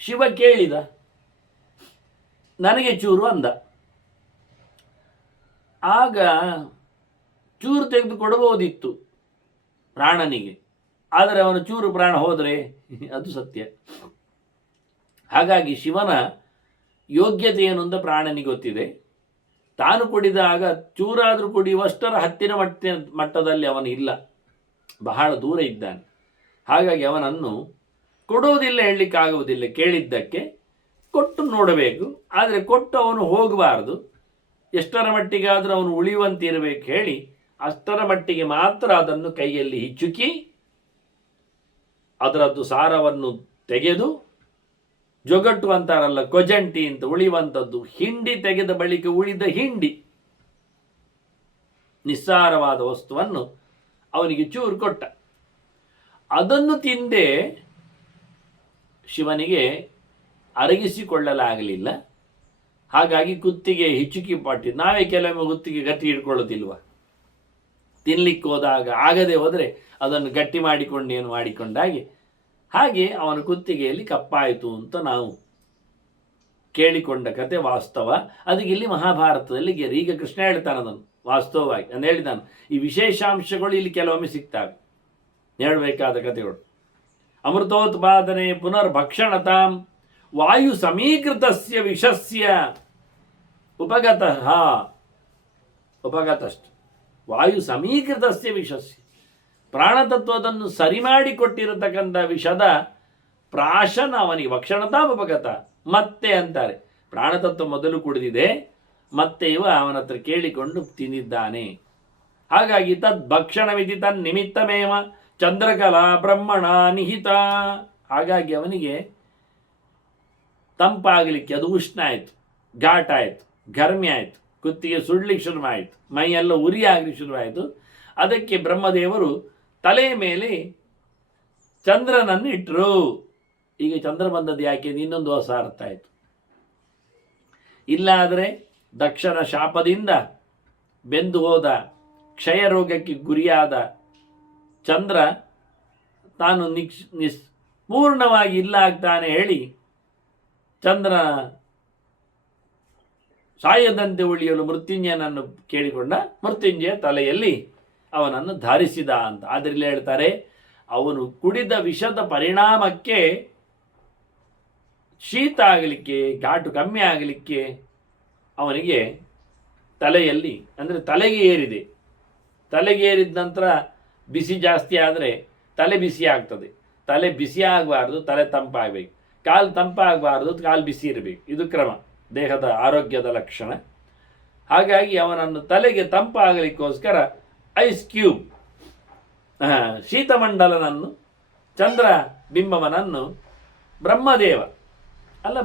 ಶಿವ ಕೇಳಿದ, ನನಗೆ ಚೂರು ಅಂದ. ಆಗ ಚೂರು ತೆಗೆದು ಕೊಡಬಹುದಿತ್ತು ಪ್ರಾಣನಿಗೆ, ಆದರೆ ಅವನ ಚೂರು ಪ್ರಾಣ ಹೋದರೆ ಅದು ಸತ್ಯ. ಹಾಗಾಗಿ ಶಿವನ ಯೋಗ್ಯತೆ ಏನು ಅಂತ ಪ್ರಾಣನಿಗೆ ಗೊತ್ತಿದೆ. ತಾನು ಕುಡಿದಾಗ ಚೂರಾದರೂ ಕುಡಿಯುವಷ್ಟರ ಹತ್ತಿರ ಮಟ್ಟದಲ್ಲಿ ಅವನು ಇಲ್ಲ, ಬಹಳ ದೂರ ಇದ್ದಾನೆ. ಹಾಗಾಗಿ ಅವನನ್ನು ಕೊಡುವುದಿಲ್ಲ, ಹೇಳಲಿಕ್ಕಾಗುವುದಿಲ್ಲ. ಕೇಳಿದ್ದಕ್ಕೆ ಕೊಟ್ಟು ನೋಡಬೇಕು, ಆದರೆ ಕೊಟ್ಟು ಅವನು ಹೋಗಬಾರದು. ಎಷ್ಟರ ಮಟ್ಟಿಗಾದರೂ ಅವನು ಉಳಿಯುವಂತಿರಬೇಕು ಹೇಳಿ ಅಷ್ಟರ ಮಟ್ಟಿಗೆ ಮಾತ್ರ ಅದನ್ನು ಕೈಯಲ್ಲಿ ಹಿಚ್ಚುಕಿ ಅದರದ್ದು ಸಾರವನ್ನು ತೆಗೆದು, ಜೊಗಟ್ಟು ಅಂತಾರಲ್ಲ, ಕೊಜಂಟಿ ಅಂತ ಉಳಿಯುವಂಥದ್ದು, ಹಿಂಡಿ ತೆಗೆದ ಬಳಿಕ ಉಳಿದ ಹಿಂಡಿ ನಿಸ್ಸಾರವಾದ ವಸ್ತುವನ್ನು ಅವನಿಗೆ ಚೂರು ಕೊಟ್ಟ. ಅದನ್ನು ತಿಂದೇ ಶಿವನಿಗೆ ಅರಗಿಸಿಕೊಳ್ಳಲಾಗಲಿಲ್ಲ. ಹಾಗಾಗಿ ಕುತ್ತಿಗೆ ಹಿಚ್ಚುಕಿ ಪಟ್ಟಿದ್ದು. ನಾವೇ ಕೆಲವೊಮ್ಮೆ ಕುತ್ತಿಗೆ ಗಟ್ಟಿ ಹಿಡ್ಕೊಳ್ಳೋದಿಲ್ವ? ತಿನ್ಲಿಕ್ಕೆ ಹೋದಾಗ ಆಗದೆ ಹೋದರೆ ಅದನ್ನು ಗಟ್ಟಿ ಮಾಡಿಕೊಂಡಾಗೆ ಹಾಗೆ ಅವನ ಕುತ್ತಿಗೆಯಲ್ಲಿ ಕಪ್ಪಾಯಿತು ಅಂತ ನಾವು ಕೇಳಿಕೊಂಡ ಕತೆ ವಾಸ್ತವ. ಅದಕ್ಕೆ ಇಲ್ಲಿ ಮಹಾಭಾರತದಲ್ಲಿ ಈಗ ಕೃಷ್ಣ ಹೇಳ್ತಾನೆ ಅದನ್ನು ವಾಸ್ತವವಾಗಿ ನಾನು ಹೇಳಿದ್ದಾನೆ. ಈ ವಿಶೇಷಾಂಶಗಳು ಇಲ್ಲಿ ಕೆಲವೊಮ್ಮೆ ಸಿಗ್ತವೆ, ಹೇಳಬೇಕಾದ ಕಥೆಗಳು. ಅಮೃತೋತ್ಪಾದನೆ ಪುನರ್ಭಕ್ಷಣತಾಂ ವಾಯು ಸಮೀಕೃತಸ್ಯ ವಿಷಸ್ಯ ಉಪಗತಷ್ಟು ವಾಯು ಸಮೀಕೃತಸ್ಯ ವಿಷಸ್ಯ, ಪ್ರಾಣತತ್ವದನ್ನು ಸರಿ ಮಾಡಿಕೊಟ್ಟಿರತಕ್ಕಂಥ ವಿಷದ ಪ್ರಾಶನ ಅವನಿಗೆ ಭಕ್ಷಣತಾ ಉಪಗತ. ಮತ್ತೆ ಅಂತಾರೆ, ಪ್ರಾಣತತ್ವ ಮೊದಲು ಕುಡಿದಿದೆ, ಮತ್ತೆ ಇವ ಅವನ ಹತ್ರ ಕೇಳಿಕೊಂಡು ತಿಂದಿದ್ದಾನೆ. ಹಾಗಾಗಿ ತದ್ಭಕ್ಷಣವಿತಿ ತನ್ನಿಮಿತ್ತಮೇವ ಚಂದ್ರಕಲಾ ಬ್ರಹ್ಮಣ ನಿಹಿತ. ಹಾಗಾಗಿ ಅವನಿಗೆ ತಂಪಾಗಲಿಕ್ಕೆ ಅದು ಉಷ್ಣ ಆಯಿತು, ಘಾಟ ಆಯಿತು, ಗರ್ಮಿ ಆಯಿತು, ಕುತ್ತಿಗೆ ಸುಡ್ಲಿಕ್ಕೆ ಶುರುವಾಯಿತು, ಮೈಯೆಲ್ಲ ಉರಿ ಆಗಲಿಕ್ಕೆ ಶುರುವಾಯಿತು. ಅದಕ್ಕೆ ಬ್ರಹ್ಮದೇವರು ತಲೆಯ ಮೇಲೆ ಚಂದ್ರನನ್ನು ಇಟ್ಟರು. ಈಗ ಚಂದ್ರ ಬಂದದ್ದು ಯಾಕೆ? ಇನ್ನೊಂದು ಹೊಸ ಅರ್ಥ ಆಯಿತು. ಇಲ್ಲಾದರೆ ದಕ್ಷನ ಶಾಪದಿಂದ ಬೆಂದು ಹೋದ, ಕ್ಷಯ ರೋಗಕ್ಕೆ ಗುರಿಯಾದ ಚಂದ್ರ ತಾನು ಪೂರ್ಣವಾಗಿ ಇಲ್ಲ ಆಗ್ತಾನೆ ಹೇಳಿ ಚಂದ್ರ ಸಾಯದಂತೆ ಉಳಿಯಲು ಮೃತ್ಯುಂಜಯನನ್ನು ಕೇಳಿಕೊಂಡ. ಮೃತ್ಯುಂಜಯ ತಲೆಯಲ್ಲಿ ಅವನನ್ನು ಧಾರಿಸಿದ ಅಂತ. ಅದರಲ್ಲಿ ಹೇಳ್ತಾರೆ, ಅವನು ಕುಡಿದ ವಿಷದ ಪರಿಣಾಮಕ್ಕೆ ಶೀತ ಆಗಲಿಕ್ಕೆ, ಘಾಟು ಕಮ್ಮಿ ಆಗಲಿಕ್ಕೆ ಅವನಿಗೆ ತಲೆಯಲ್ಲಿ, ಅಂದರೆ ತಲೆಗೆ ಏರಿದೆ. ತಲೆಗೆ ಏರಿದ ನಂತರ ಬಿಸಿ ಜಾಸ್ತಿ ಆದರೆ ತಲೆ ಬಿಸಿ ಆಗ್ತದೆ. ತಲೆ ಬಿಸಿ ಆಗಬಾರ್ದು, ತಲೆ ತಂಪಾಗಬೇಕು. ಕಾಲು ತಂಪಾಗಬಾರ್ದು, ಕಾಲು ಬಿಸಿ ಇರಬೇಕು. ಇದು ಕ್ರಮ, ದೇಹದ ಆರೋಗ್ಯದ ಲಕ್ಷಣ. ಹಾಗಾಗಿ ಅವನನ್ನು ತಲೆಗೆ ತಂಪಾಗಲಿಕ್ಕೋಸ್ಕರ ಐಸ್ ಕ್ಯೂಬ್, ಶೀತಮಂಡಲನನ್ನು, ಚಂದ್ರ ಬಿಂಬವನನ್ನು ಬ್ರಹ್ಮದೇವ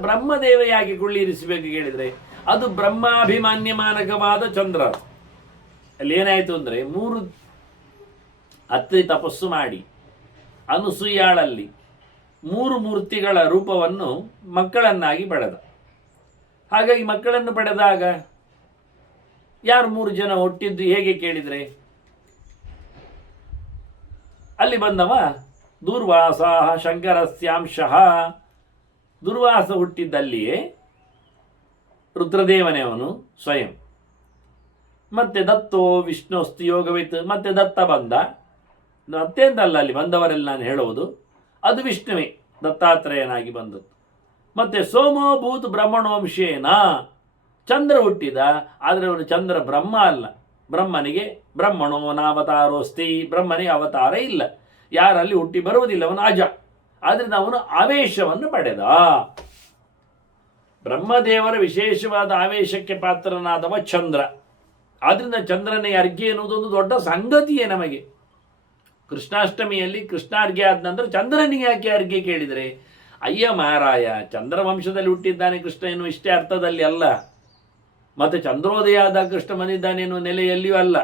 ಬ್ರಹ್ಮದೇವ ಯಾಕೆ ಕುಳ್ಳಿರಿಸಬೇಕು ಕೇಳಿದರೆ, ಅದು ಬ್ರಹ್ಮಾಭಿಮಾನ್ಯಮಾನಕವಾದ ಚಂದ್ರ. ಅಲ್ಲಿ ಏನಾಯಿತು ಅಂದರೆ, 3 ಅತ್ರಿ ತಪಸ್ಸು ಮಾಡಿ ಅನುಸೂಯಾಳಲ್ಲಿ 3 ಮೂರ್ತಿಗಳ ರೂಪವನ್ನು ಮಕ್ಕಳನ್ನಾಗಿ ಪಡೆದ. ಹಾಗಾಗಿ ಮಕ್ಕಳನ್ನು ಪಡೆದಾಗ ಯಾರು 3 ಜನ ಹುಟ್ಟಿದ್ದು ಹೇಗೆ ಕೇಳಿದರೆ, ಅಲ್ಲಿ ಬಂದವ ದುರ್ವಾಸ ಶಂಕರಸ್ಯಾಂಶಃ. ದುರ್ವಾಸ ಹುಟ್ಟಿದ್ದಲ್ಲಿಯೇ ರುದ್ರದೇವನೇ ಅವನು ಸ್ವಯಂ. ಮತ್ತೆ ದತ್ತೋ ವಿಷ್ಣುಸ್ತು ಯೋಗವಿತ್, ಮತ್ತೆ ದತ್ತ ಬಂದ. ಅತ್ಯಂತಲ್ಲ ಅಲ್ಲಿ ಬಂದವರೆಲ್ಲ ನಾನು ಹೇಳುವುದು, ಅದು ವಿಷ್ಣುವೇ ದತ್ತಾತ್ರೇಯನಾಗಿ ಬಂದದ್ದು. ಮತ್ತೆ ಸೋಮೋಭೂತ್ ಬ್ರಹ್ಮಣೋಂಶೇನ, ಚಂದ್ರ ಹುಟ್ಟಿದ. ಆದರೆ ಅವನು ಚಂದ್ರ ಬ್ರಹ್ಮ ಅಲ್ಲ. ಬ್ರಹ್ಮನಿಗೆ ಬ್ರಹ್ಮಣೋನಾವತಾರೋಸ್ತಿ, ಬ್ರಹ್ಮನಿಗೆ ಅವತಾರ ಇಲ್ಲ, ಯಾರಲ್ಲಿ ಹುಟ್ಟಿ ಬರುವುದಿಲ್ಲ, ಅವನು ಅಜ. ಆದ್ದರಿಂದ ಅವನು ಆವೇಶವನ್ನು ಪಡೆದ. ಬ್ರಹ್ಮದೇವರ ವಿಶೇಷವಾದ ಆವೇಶಕ್ಕೆ ಪಾತ್ರನಾದವ ಚಂದ್ರ. ಆದ್ರಿಂದ ಚಂದ್ರನೇ ಅರ್ಘ್ಯ ಎನ್ನುವುದೊಂದು ದೊಡ್ಡ ಸಂಗತಿಯೇ ನಮಗೆ. ಕೃಷ್ಣಾಷ್ಟಮಿಯಲ್ಲಿ ಕೃಷ್ಣಾರ್ಘ್ಯ ಆದ ನಂತರ ಚಂದ್ರನಿಗೆ ಯಾಕೆ ಅರ್ಘ್ಯ ಕೇಳಿದರೆ, ಅಯ್ಯ ಮಹಾರಾಯ, ಚಂದ್ರವಂಶದಲ್ಲಿ ಹುಟ್ಟಿದ್ದಾನೆ ಕೃಷ್ಣ ಎನ್ನುವ ಇಷ್ಟೇ ಅರ್ಥದಲ್ಲಿ ಅಲ್ಲ. ಮತ್ತೆ ಚಂದ್ರೋದಯ ಆದ ಕೃಷ್ಣ ಬಂದಿದ್ದಾನೆ ಎನ್ನುವ ನೆಲೆಯಲ್ಲಿಯೂ ಅಲ್ಲ.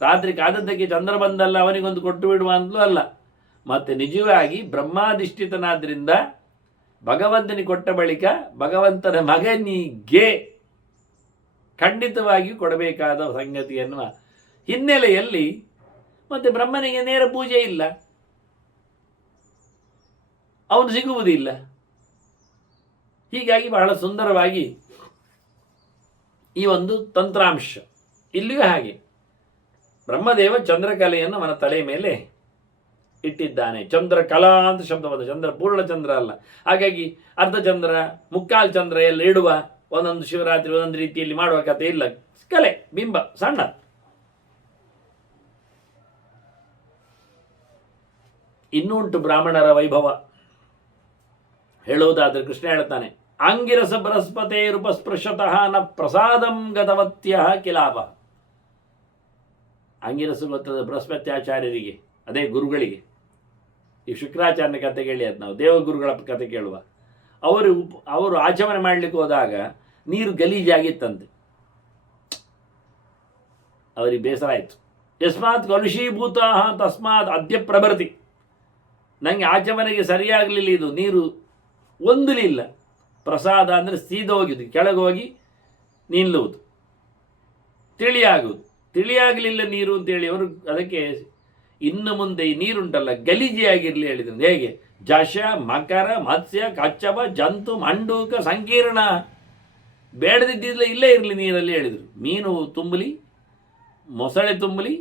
ರಾತ್ರಿ ಕಾದದ್ದಕ್ಕೆ ಚಂದ್ರ ಬಂದಲ್ಲ ಅವನಿಗೊಂದು ಕೊಟ್ಟು ಬಿಡುವ ಅಂತಲೂ ಅಲ್ಲ. ಮತ್ತೆ ನಿಜವಾಗಿ ಬ್ರಹ್ಮಾಧಿಷ್ಠಿತನಾದ್ರಿಂದ ಭಗವಂತನಿಗೆ ಕೊಟ್ಟ ಬಳಿಕ ಭಗವಂತನ ಮಗನಿಗೆ ಖಂಡಿತವಾಗಿಯೂ ಕೊಡಬೇಕಾದ ಸಂಗತಿ ಎನ್ನುವ ಹಿನ್ನೆಲೆಯಲ್ಲಿ ಮತ್ತೆ ಬ್ರಹ್ಮನಿಗೆ ನೇರ ಪೂಜೆ ಇಲ್ಲ, ಅವನು ಸಿಗುವುದಿಲ್ಲ. ಹೀಗಾಗಿ ಬಹಳ ಸುಂದರವಾಗಿ ಈ ಒಂದು ತಂತ್ರಾಂಶ ಇಲ್ಲಿಯೂ ಹಾಗೆ ಬ್ರಹ್ಮದೇವ ಚಂದ್ರಕಲೆಯನ್ನು ಅವನ ತಲೆ ಮೇಲೆ ಇಟ್ಟಿದ್ದಾನೆ. ಚಂದ್ರಕಲಾ ಅಂತ ಶಬ್ದವಾದ, ಚಂದ್ರ ಪೂರ್ಣಚಂದ್ರ ಅಲ್ಲ. ಹಾಗಾಗಿ ಅರ್ಧಚಂದ್ರ, ಮುಕ್ಕಾಲು ಚಂದ್ರ ಎಲ್ಲ ಇಡುವ, ಒಂದೊಂದು ಶಿವರಾತ್ರಿ ಒಂದೊಂದು ರೀತಿಯಲ್ಲಿ ಮಾಡುವ ಕಥೆ ಇಲ್ಲ. ಕಲೆ, ಬಿಂಬ ಸಣ್ಣ. ಇನ್ನೂ ಉಂಟು ಬ್ರಾಹ್ಮಣರ ವೈಭವ ಹೇಳುವುದಾದ್ರೆ ಕೃಷ್ಣ ಹೇಳ್ತಾನೆ, ಆಂಗಿರಸ ಬೃಹಸ್ಪತೆ ರೂಪಸ್ಪೃಶತಃ ನ ಪ್ರಸಾದಂ ಗತವತ್ಯ ಕಿಲಾಪ. ಆಂಗಿರಸ ಗೊತ್ತದ ಬೃಹಸ್ಪತ್ಯಾಚಾರ್ಯರಿಗೆ, ಅದೇ ಗುರುಗಳಿಗೆ. ಈ ಶುಕ್ರಾಚಾರ್ಯನ ಕತೆ ಕೇಳಿ ಅದು ನಾವು ದೇವಗುರುಗಳ ಕತೆ ಕೇಳುವ. ಅವರು ಆಚಮನೆ ಮಾಡಲಿಕ್ಕೆ ಹೋದಾಗ ನೀರು ಗಲೀಜಾಗಿತ್ತಂತೆ. ಅವರಿಗೆ ಬೇಸರ ಆಯಿತು. ಯಸ್ಮಾತ್ ಕಲುಷೀಭೂತ ತಸ್ಮಾತ್ ಅದ್ಯ ಪ್ರಭೃತಿ. ನನಗೆ ಆಚಮನೆಗೆ ಸರಿಯಾಗಲಿಲ್ಲ, ಇದು ನೀರು ಒಂದಲಿಲ್ಲ. ಪ್ರಸಾದ ಅಂದರೆ ಸೀದೋಗಿದ್ದು, ಕೆಳಗೆ ಹೋಗಿ ನಿಲ್ಲುವುದು, ತಿಳಿಯಾಗುವುದು. ತಿಳಿಯಾಗಲಿಲ್ಲ ನೀರು ಅಂತೇಳಿ ಅವರು ಅದಕ್ಕೆ ಇನ್ನು ಮುಂದೆ ಈ ನೀರುಂಟಲ್ಲ ಗಲೀಜಿಯಾಗಿರಲಿ ಹೇಳಿದ್ರು. ಹೇಗೆ? ಜಶ, ಮಕರ, ಮತ್ಸ್ಯ, ಕಚ್ಚಪ, ಜಂತು, ಮಂಡೂಕ, ಸಂಕೀರ್ಣ, ಬೇಡದಿದ್ದಿಲ್ಲ ಇಲ್ಲೇ ಇರಲಿ ನೀರಲ್ಲಿ ಹೇಳಿದರು. ಮೀನು ತುಂಬಲಿ, ಮೊಸಳೆ ತುಂಬಲಿ,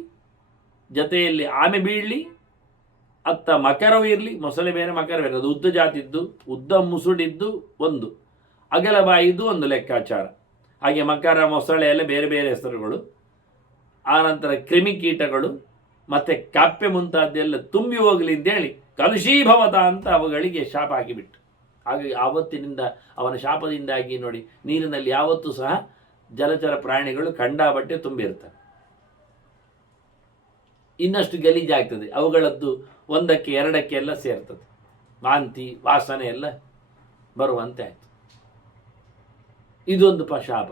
ಜೊತೆಯಲ್ಲಿ ಆಮೆ ಬೀಳಲಿ, ಅತ್ತ ಮಕರವೂ ಇರಲಿ. ಮೊಸಳೆ ಬೇರೆ, ಮಕರ ಬೇರೆ. ಅದು ಉದ್ದ ಜಾತಿದ್ದು, ಉದ್ದ ಮುಸುಡಿದ್ದು ಒಂದು, ಅಗಲ ಬಾಯಿದ್ದು ಒಂದು ಲೆಕ್ಕಾಚಾರ. ಹಾಗೆ ಮಕರ, ಮೊಸಳೆ ಎಲ್ಲ ಬೇರೆ ಬೇರೆ ಹೆಸರುಗಳು. ಆನಂತರ ಕ್ರಿಮಿಕೀಟಗಳು ಮತ್ತು ಕಪ್ಪೆ ಮುಂತಾದ್ದೆಲ್ಲ ತುಂಬಿ ಹೋಗಲಿ ಅಂತೇಳಿ ಕಲುಷೀಭವತ ಅಂತ ಅವುಗಳಿಗೆ ಶಾಪ ಹಾಕಿಬಿಟ್ಟು, ಹಾಗಾಗಿ ಆವತ್ತಿನಿಂದ ಅವನ ಶಾಪದಿಂದಾಗಿ ನೋಡಿ ನೀರಿನಲ್ಲಿ ಯಾವತ್ತೂ ಸಹ ಜಲಚರ ಪ್ರಾಣಿಗಳು ಕಂಡಾಬಟ್ಟೆ ತುಂಬಿರ್ತವೆ. ಇನ್ನಷ್ಟು ಗಲೀಜಾಗ್ತದೆ, ಅವುಗಳದ್ದು ಒಂದಕ್ಕೆ ಎರಡಕ್ಕೆ ಎಲ್ಲ ಸೇರ್ತದೆ, ವಾಂತಿ ವಾಸನೆ ಎಲ್ಲ ಬರುವಂತೆ ಆಯಿತು. ಇದೊಂದು ಶಾಪ.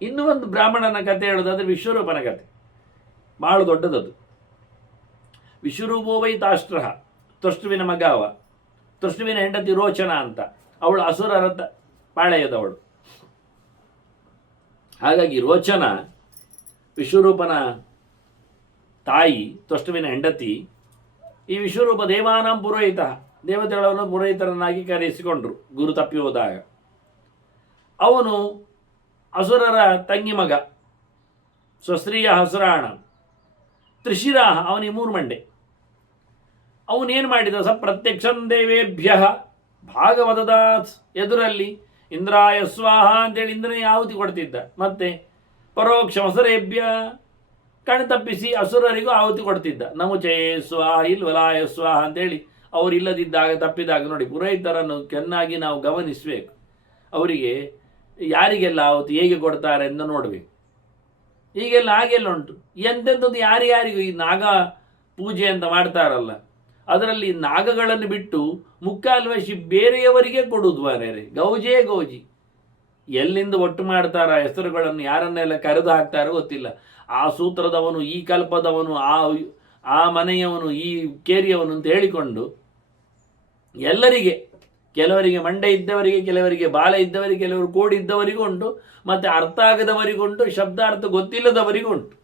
ಇನ್ನೂ ಒಂದು ಬ್ರಾಹ್ಮಣನ ಕತೆ ಹೇಳೋದಾದ್ರೆ ವಿಶ್ವರೂಪನ ಕತೆ, ಬಹಳ ದೊಡ್ಡದದು. ವಿಶ್ವರೂಪೋವೈ ತಾಷ್ಟ್ರ, ತ್ವಷ್ಟುವಿನ ಮಗ ಅವ. ತ್ವಷ್ಟುವಿನ ಹೆಂಡತಿ ರೋಚನ ಅಂತ, ಅವಳು ಅಸುರರ ಪಾಳೆಯದವಳು. ಹಾಗಾಗಿ ರೋಚನ ವಿಶ್ವರೂಪನ ತಾಯಿ, ತ್ವಷ್ಟುವಿನ ಹೆಂಡತಿ. ಈ ವಿಶ್ವರೂಪ ದೇವಾನಾಂ ಪುರೋಹಿತ, ದೇವತೆಗಳನ್ನು ಪುರೋಹಿತರನ್ನಾಗಿ ಕರೆಸಿಕೊಂಡ್ರು ಗುರು ತಪ್ಪಿ ಹೋದಾಗ. ಅವನು ಅಸುರರ ತಂಗಿ ಮಗ, ಸ್ವಸ್ತ್ರೀಯ ಹಸುರಾಣ ತ್ರಿಶಿರಾಹ, ಅವನಿಗೆ 3 ಮಂಡೆ. ಅವನೇನು ಮಾಡಿದ? ಪ್ರತ್ಯಕ್ಷಂ ದೇವೇಭ್ಯ ಭಾಗವತದ ಎದುರಲ್ಲಿ ಇಂದ್ರಾಯ ಸ್ವಾಹ ಅಂತೇಳಿ ಇಂದ್ರನಿಗೆ ಆಹುತಿ ಕೊಡ್ತಿದ್ದ. ಮತ್ತೆ ಪರೋಕ್ಷ ಅಸುರೇಭ್ಯ, ಕಣ್ತಪ್ಪಿಸಿ ಅಸುರರಿಗೂ ಆಹುತಿ ಕೊಡ್ತಿದ್ದ. ನಮುಚೇ ಸ್ವಾಹ ಇಲ್ವಲಾಯ ಸ್ವಾಹ ಅಂತೇಳಿ ಅವರು ಇಲ್ಲದಿದ್ದಾಗ ತಪ್ಪಿದಾಗ ನೋಡಿ, ಪುರೋಹಿತರನ್ನು ಚೆನ್ನಾಗಿ ನಾವು ಗಮನಿಸಬೇಕು. ಅವರಿಗೆ ಯಾರಿಗೆಲ್ಲ ಆಹುತಿ ಹೇಗೆ ಕೊಡ್ತಾರೆ ಎಂದು ನೋಡಬೇಕು. ಹೀಗೆಲ್ಲ ಹಾಗೆಲ್ಲ ಉಂಟು. ಎಂತೆಂಥದ್ದು ಯಾರಿಗೂ ಈ ನಾಗ ಪೂಜೆ ಅಂತ ಮಾಡ್ತಾರಲ್ಲ, ಅದರಲ್ಲಿ ನಾಗಗಳನ್ನು ಬಿಟ್ಟು ಮುಕ್ಕಾಲ್ವಶಿ ಬೇರೆಯವರಿಗೆ ಕೊಡುವುದು ಮಾರ್ರೆ. ಗೌಜೇ ಗೌಜಿ. ಎಲ್ಲಿಂದ ಒಟ್ಟು ಮಾಡ್ತಾರ ಹೆಸರುಗಳನ್ನು, ಯಾರನ್ನೆಲ್ಲ ಕರೆದು ಹಾಕ್ತಾರೋ ಗೊತ್ತಿಲ್ಲ. ಆ ಸೂತ್ರದವನು, ಈ ಕಲ್ಪದವನು, ಆ ಮನೆಯವನು ಈ ಕೇರಿಯವನು ಅಂತ ಹೇಳಿಕೊಂಡು ಎಲ್ಲರಿಗೆ, ಕೆಲವರಿಗೆ ಮಂಡೆ ಇದ್ದವರಿಗೆ, ಕೆಲವರಿಗೆ ಬಾಲ ಇದ್ದವರಿಗೆ, ಕೆಲವರು ಕೋಡಿದ್ದವರಿಗೂ ಉಂಟು, ಮತ್ತು ಅರ್ಥ ಆಗದವರಿಗುಂಟು, ಶಬ್ದಾರ್ಥ ಗೊತ್ತಿಲ್ಲದವರಿಗೂ ಉಂಟು.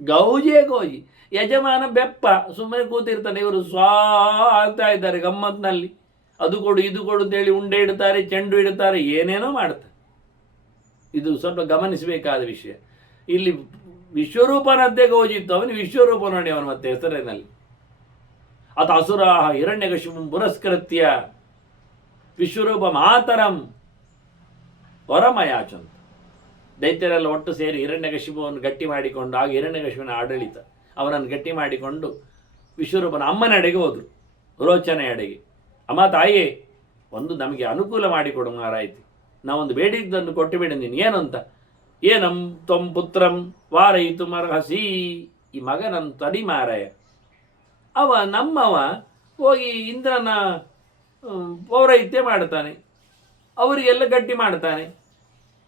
ಗೌಜೇ ಗೌಜಿ. ಯಜಮಾನ ಬೆಪ್ಪ ಸುಮ್ಮನೆ ಕೂತಿರ್ತಾನೆ, ಇವರು ಸ್ವಾ ಆಗ್ತಾ ಇದ್ದಾರೆ ಗಮ್ಮತ್ನಲ್ಲಿ. ಅದು ಕೊಡು ಇದು ಕೊಡು ಅಂತೇಳಿ ಉಂಡೆ ಇಡ್ತಾರೆ, ಚೆಂಡು ಇಡ್ತಾರೆ, ಏನೇನೋ ಮಾಡ್ತಾರೆ. ಇದು ಸ್ವಲ್ಪ ಗಮನಿಸಬೇಕಾದ ವಿಷಯ. ಇಲ್ಲಿ ವಿಶ್ವರೂಪನದ್ದೇ ಗೌಜಿತ್ತು, ಅವನು ವಿಶ್ವರೂಪ ನೋಡಿ ಅವನು ಮತ್ತೆ ಹೆಸರಿನಲ್ಲಿ. ಅತ ಅಸುರಾಹ ಹಿರಣ್ಯಕಶಿಪುಂ ಪುರಸ್ಕೃತ್ಯ ವಿಶ್ವರೂಪ ಮಾತರಂ ವರಮಯಾಚಂತ. ದೈತ್ಯರೆಲ್ಲ ಒಟ್ಟು ಸೇರಿ ಹಿರಣ್ಯಕಶಿಪುವನ್ನು ಗಟ್ಟಿ ಮಾಡಿಕೊಂಡು, ಆಗ ಹಿರಣ್ಯಕಶಿಪನ ಆಡಳಿತ, ಅವನನ್ನು ಗಟ್ಟಿ ಮಾಡಿಕೊಂಡು ವಿಶ್ವರೂಪನ ಅಮ್ಮನೆಡೆಗೆ ಹೋದರು, ರೋಚನೆಯಡೆಗೆ. ಅಮ್ಮ ತಾಯಿಯೇ, ಒಂದು ನಮಗೆ ಅನುಕೂಲ ಮಾಡಿಕೊಡು ಮಾರಾಯ್ತು, ನಾವೊಂದು ಬೇಡಿದ್ದನ್ನು ಕೊಟ್ಟು ಬಿಡಿ ನೀನು. ಏನು ಅಂತ? ಏನಂ ತ್ವಂ ಪುತ್ರಂ ವಾರಯಿತು ಮರ್ಹಸಿ. ಈ ಮಗನನ್ನು ತಡಿ ಮಾರಾಯ. ಅವ ನಮ್ಮವ ಹೋಗಿ ಇಂದ್ರನ ಪೌರಹಿತ್ಯ ಮಾಡ್ತಾನೆ, ಅವರಿಗೆಲ್ಲ ಗಟ್ಟಿ ಮಾಡ್ತಾನೆ,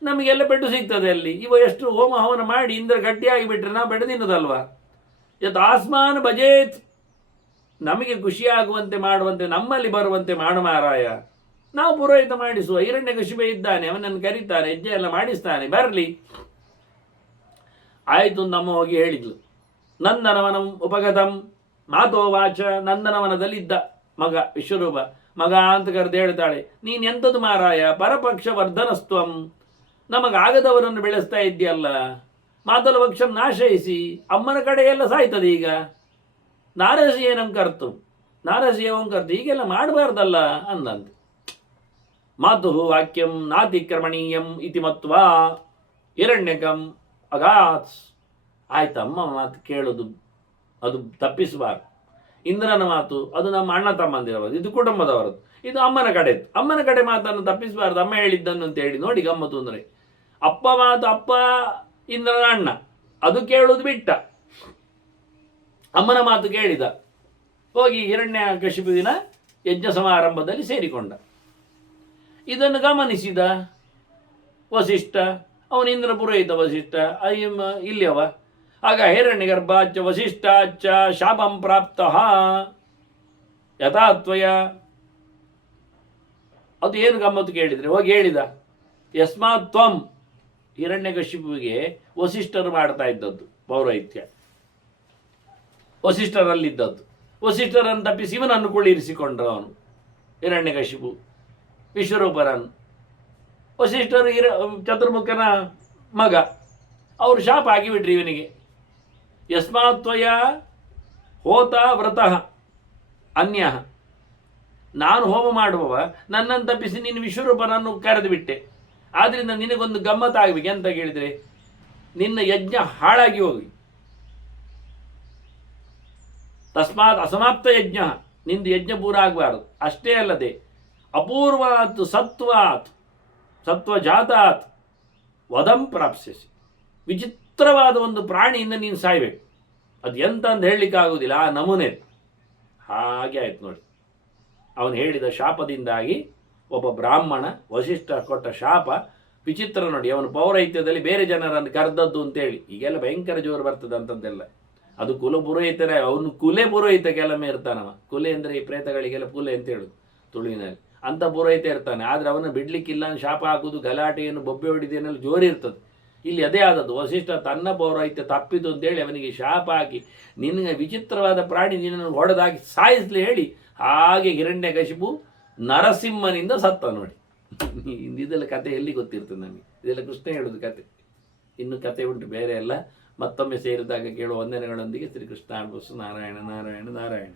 ನಮಗೆಲ್ಲ ಬೆಟ್ಟು ಸಿಗ್ತದೆ ಅಲ್ಲಿ. ಇವ ಎಷ್ಟು ಹೋಮ ಹವನ ಮಾಡಿ ಇಂದ್ರ ಗಟ್ಟಿಯಾಗಿಬಿಟ್ರೆ ನಾವು ಬೆಳೆದಿನ್ನೋದಲ್ವಾ? ಯತ್ ಆಸ್ಮಾನ್ ಭಜೇತ್, ನಮಗೆ ಖುಷಿಯಾಗುವಂತೆ ಮಾಡುವಂತೆ, ನಮ್ಮಲ್ಲಿ ಬರುವಂತೆ ಮಾಡು ಮಾರಾಯ. ನಾವು ಪುರೋಹಿತ ಮಾಡಿಸುವ. ಹಿರಣ್ಯಕಶಿಪ ಇದ್ದಾನೆ, ಅವನನ್ನು ಕರೀತಾನೆ, ಹೆಜ್ಜೆ ಎಲ್ಲ ಮಾಡಿಸ್ತಾನೆ, ಬರಲಿ. ಆಯಿತು ನಮ್ಮ ಹೋಗಿ ಹೇಳಿದ್ಲು. ನಂದನವನಂ ಉಪಗತಂ ಮಾತೋ ವಾಚ. ನಂದನವನದಲ್ಲಿದ್ದ ಮಗ ವಿಶ್ವರೂಪ. ಮಗ ಅಂತ ಕರೆದು ಹೇಳ್ತಾಳೆ, ನೀನು ಎಂಥದ್ದು ಮಾರಾಯ, ಪರಪಕ್ಷ ವರ್ಧನಸ್ತ್ವಂ, ನಮಗಾಗದವರನ್ನು ಬೆಳೆಸ್ತಾ ಇದ್ದೀಯಲ್ಲ. ಮಾತಲ ಪಕ್ಷಂ ನಾಶಯಿಸಿ, ಅಮ್ಮನ ಕಡೆ ಎಲ್ಲ ಸಾಯ್ತದೆ ಈಗ. ನಾರಸಿ ಏನಂ ಕರ್ತು, ನಾರಸಿ ಏವಂ ಕರ್ತು, ಹೀಗೆಲ್ಲ ಮಾಡಬಾರ್ದಲ್ಲ ಅಂದಂತೆ. ಮಾತು ವಾಕ್ಯಂ ನಾತಿಕ್ರಮಣೀಯಂ ಇತಿ ಮತ್ವಾ ಹಿರಣ್ಯಕಂ ಅಗಾತ್. ಆಯ್ತು, ಅಮ್ಮ ಮಾತು ಕೇಳೋದು ಅದು ತಪ್ಪಿಸಬಾರ್ದು. ಇಂದ್ರನ ಮಾತು ಅದು ನಮ್ಮ ಅಣ್ಣ ತಮ್ಮಂದಿರಬಾರ್ದು, ಇದು ಕುಟುಂಬದವರದ್ದು, ಇದು ಅಮ್ಮನ ಕಡೆದು. ಅಮ್ಮನ ಕಡೆ ಮಾತನ್ನು ತಪ್ಪಿಸಬಾರ್ದು, ಅಮ್ಮ ಹೇಳಿದ್ದನ್ನು ಅಂತ ಹೇಳಿ. ನೋಡಿ ಗಮ್ಮತ್ತು ಅಂದರೆ, ಅಪ್ಪ ಮಾತು, ಅಪ್ಪ ಇಂದ್ರನ ಅಣ್ಣ, ಅದು ಕೇಳೋದು ಬಿಟ್ಟ, ಅಮ್ಮನ ಮಾತು ಕೇಳಿದ. ಹೋಗಿ ಹಿರಣ್ಯಕಶಿಪುವಿನ ಯಜ್ಞ ಸಮಾರಂಭದಲ್ಲಿ ಸೇರಿಕೊಂಡ. ಇದನ್ನು ಗಮನಿಸಿದ ವಸಿಷ್ಠ, ಅವನು ಇಂದ್ರ ಪುರೋಹಿತ ವಸಿಷ್ಠ, ಇಲ್ಲಿಯವ. ಆಗ ಹಿರಣ್ಯಗರ್ಭಾಚ ವಸಿಷ್ಠಾಚ ಶಾಪಂ ಪ್ರಾಪ್ತ ಯಥಾತ್ವಯ. ಅದು ಏನು ಗಮ್ಮತ್ತು ಕೇಳಿದರೆ, ಹೋಗಿ ಹೇಳಿದ, ಯಸ್ಮಾತ್ ತ್ವಂ, ಹಿರಣ್ಯಕಶಿಪುವಿಗೆ ವಸಿಷ್ಠರು ಮಾಡ್ತಾ ಇದ್ದದ್ದು ಪೌರೋಹಿತ್ಯ, ವಸಿಷ್ಠರಲ್ಲಿದ್ದದ್ದು. ವಸಿಷ್ಠರನ್ನು ತಪ್ಪಿಸಿ ಇವನನ್ನು ಕುಳ್ಳಿರಿಸಿಕೊಂಡ್ರು ಅವನು ಹಿರಣ್ಯಕಶಿಪು ವಿಶ್ವರೂಪರನ್ನು. ವಸಿಷ್ಠರು ಚತುರ್ಮುಖನ ಮಗ, ಅವರು ಶಾಪ ಆಗಿಬಿಟ್ರಿ ಇವನಿಗೆ. ಯಸ್ಮಾತ್ವಯ ಹೋತ ವ್ರತಃ ಅನ್ಯ, ನಾನು ಹೋಮ ಮಾಡುವವ, ನನ್ನನ್ನು ತಪ್ಪಿಸಿ ನೀನು ವಿಶ್ವರೂಪನನ್ನು ಕರೆದು ಬಿಟ್ಟೆ. ಆದ್ದರಿಂದ ನಿನಗೊಂದು ಗಮ್ಮತ್ತಾಗಬೇಕು. ಎಂತ ಕೇಳಿದರೆ, ನಿನ್ನ ಯಜ್ಞ ಹಾಳಾಗಿ ಹೋಗಿ. ತಸ್ಮಾತ್ ಅಸಮಾಪ್ತ ಯಜ್ಞ, ನಿಂದು ಯಜ್ಞ ಪೂರ ಆಗಬಾರದು. ಅಷ್ಟೇ ಅಲ್ಲದೆ ಅಪೂರ್ವಾತ್ ಸತ್ವಾತ್ ಸತ್ವಜಾತಾತ್ ವಧಂ ಪ್ರಾಪ್ಸ್ಯಸಿ, ವಿಚಿತ್ರವಾದ ಒಂದು ಪ್ರಾಣಿಯಿಂದ ನೀನು ಸಾಯ್ಬೇಕು. ಅದು ಎಂತ ಅಂತ ಹೇಳಲಿಕ್ಕೆ ಆಗುವುದಿಲ್ಲ, ಆ ನಮೂನೆ. ಹಾಗೆ ಆಯ್ತು ನೋಡಿ. ಅವನು ಹೇಳಿದ ಶಾಪದಿಂದಾಗಿ ಒಬ್ಬ ಬ್ರಾಹ್ಮಣ, ವಸಿಷ್ಠ ಕೊಟ್ಟ ಶಾಪ ವಿಚಿತ್ರ ನೋಡಿ. ಅವನು ಪೌರಹಿತ್ಯದಲ್ಲಿ ಬೇರೆ ಜನರನ್ನು ಕರೆದದ್ದು ಅಂತೇಳಿ, ಈಗೆಲ್ಲ ಭಯಂಕರ ಜೋರು ಬರ್ತದೆ ಅಂತದ್ದೆಲ್ಲ. ಅದು ಕುಲ ಪುರೋಹಿತನೇ, ಅವನು ಕುಲೆ ಪುರೋಹಿತ ಕೆಲವೊಮ್ಮೆ ಇರ್ತಾನವ. ಕುಲೆ ಅಂದರೆ ಈ ಪ್ರೇತಗಳಿಗೆಲ್ಲ ಕುಲೆ ಅಂತ ಹೇಳುದು ತುಳುವಿನಲ್ಲಿ. ಅಂಥ ಪುರೋಹಿತ ಇರ್ತಾನೆ, ಆದರೆ ಅವನು ಬಿಡ್ಲಿಕ್ಕಿಲ್ಲ, ಶಾಪ ಹಾಕುವುದು, ಗಲಾಟೆಯನ್ನು, ಬೊಬ್ಬೆ ಹೊಡಿದೇನೆಲ್ಲ ಜೋರಿರ್ತದೆ. ಇಲ್ಲಿ ಅದೇ ಆದದ್ದು. ವಸಿಷ್ಠ ತನ್ನ ಪೌರೋಹಿತ್ಯ ತಪ್ಪಿತು ಅಂತೇಳಿ ಅವನಿಗೆ ಶಾಪ ಹಾಕಿ, ನಿನಗೆ ವಿಚಿತ್ರವಾದ ಪ್ರಾಣಿ ನಿನ್ನನ್ನು ಹೊಡೆದಾಕಿ ಸಾಯಿಸಲಿ ಹೇಳಿ, ಹಾಗೆ ಹಿರಣ್ಯಕಶಿಪು ನರಸಿಂಹನಿಂದ ಸತ್ತ ನೋಡಿ. ಇದೆಲ್ಲ ಕತೆ ಎಲ್ಲಿ ಗೊತ್ತಿರ್ತದೆ ನಮಗೆ? ಇದೆಲ್ಲ ಕೃಷ್ಣ ಹೇಳೋದು ಕತೆ. ಇನ್ನು ಕತೆ ಉಂಟು ಬೇರೆ ಎಲ್ಲ, ಮತ್ತೊಮ್ಮೆ ಸೇರಿದಾಗ ಕೇಳುವ ವಂದನೆಗಳೊಂದಿಗೆ ಶ್ರೀಕೃಷ್ಣ ಅರ್ಪಣಮಸ್ತು. ನಾರಾಯಣ ನಾರಾಯಣ ನಾರಾಯಣ.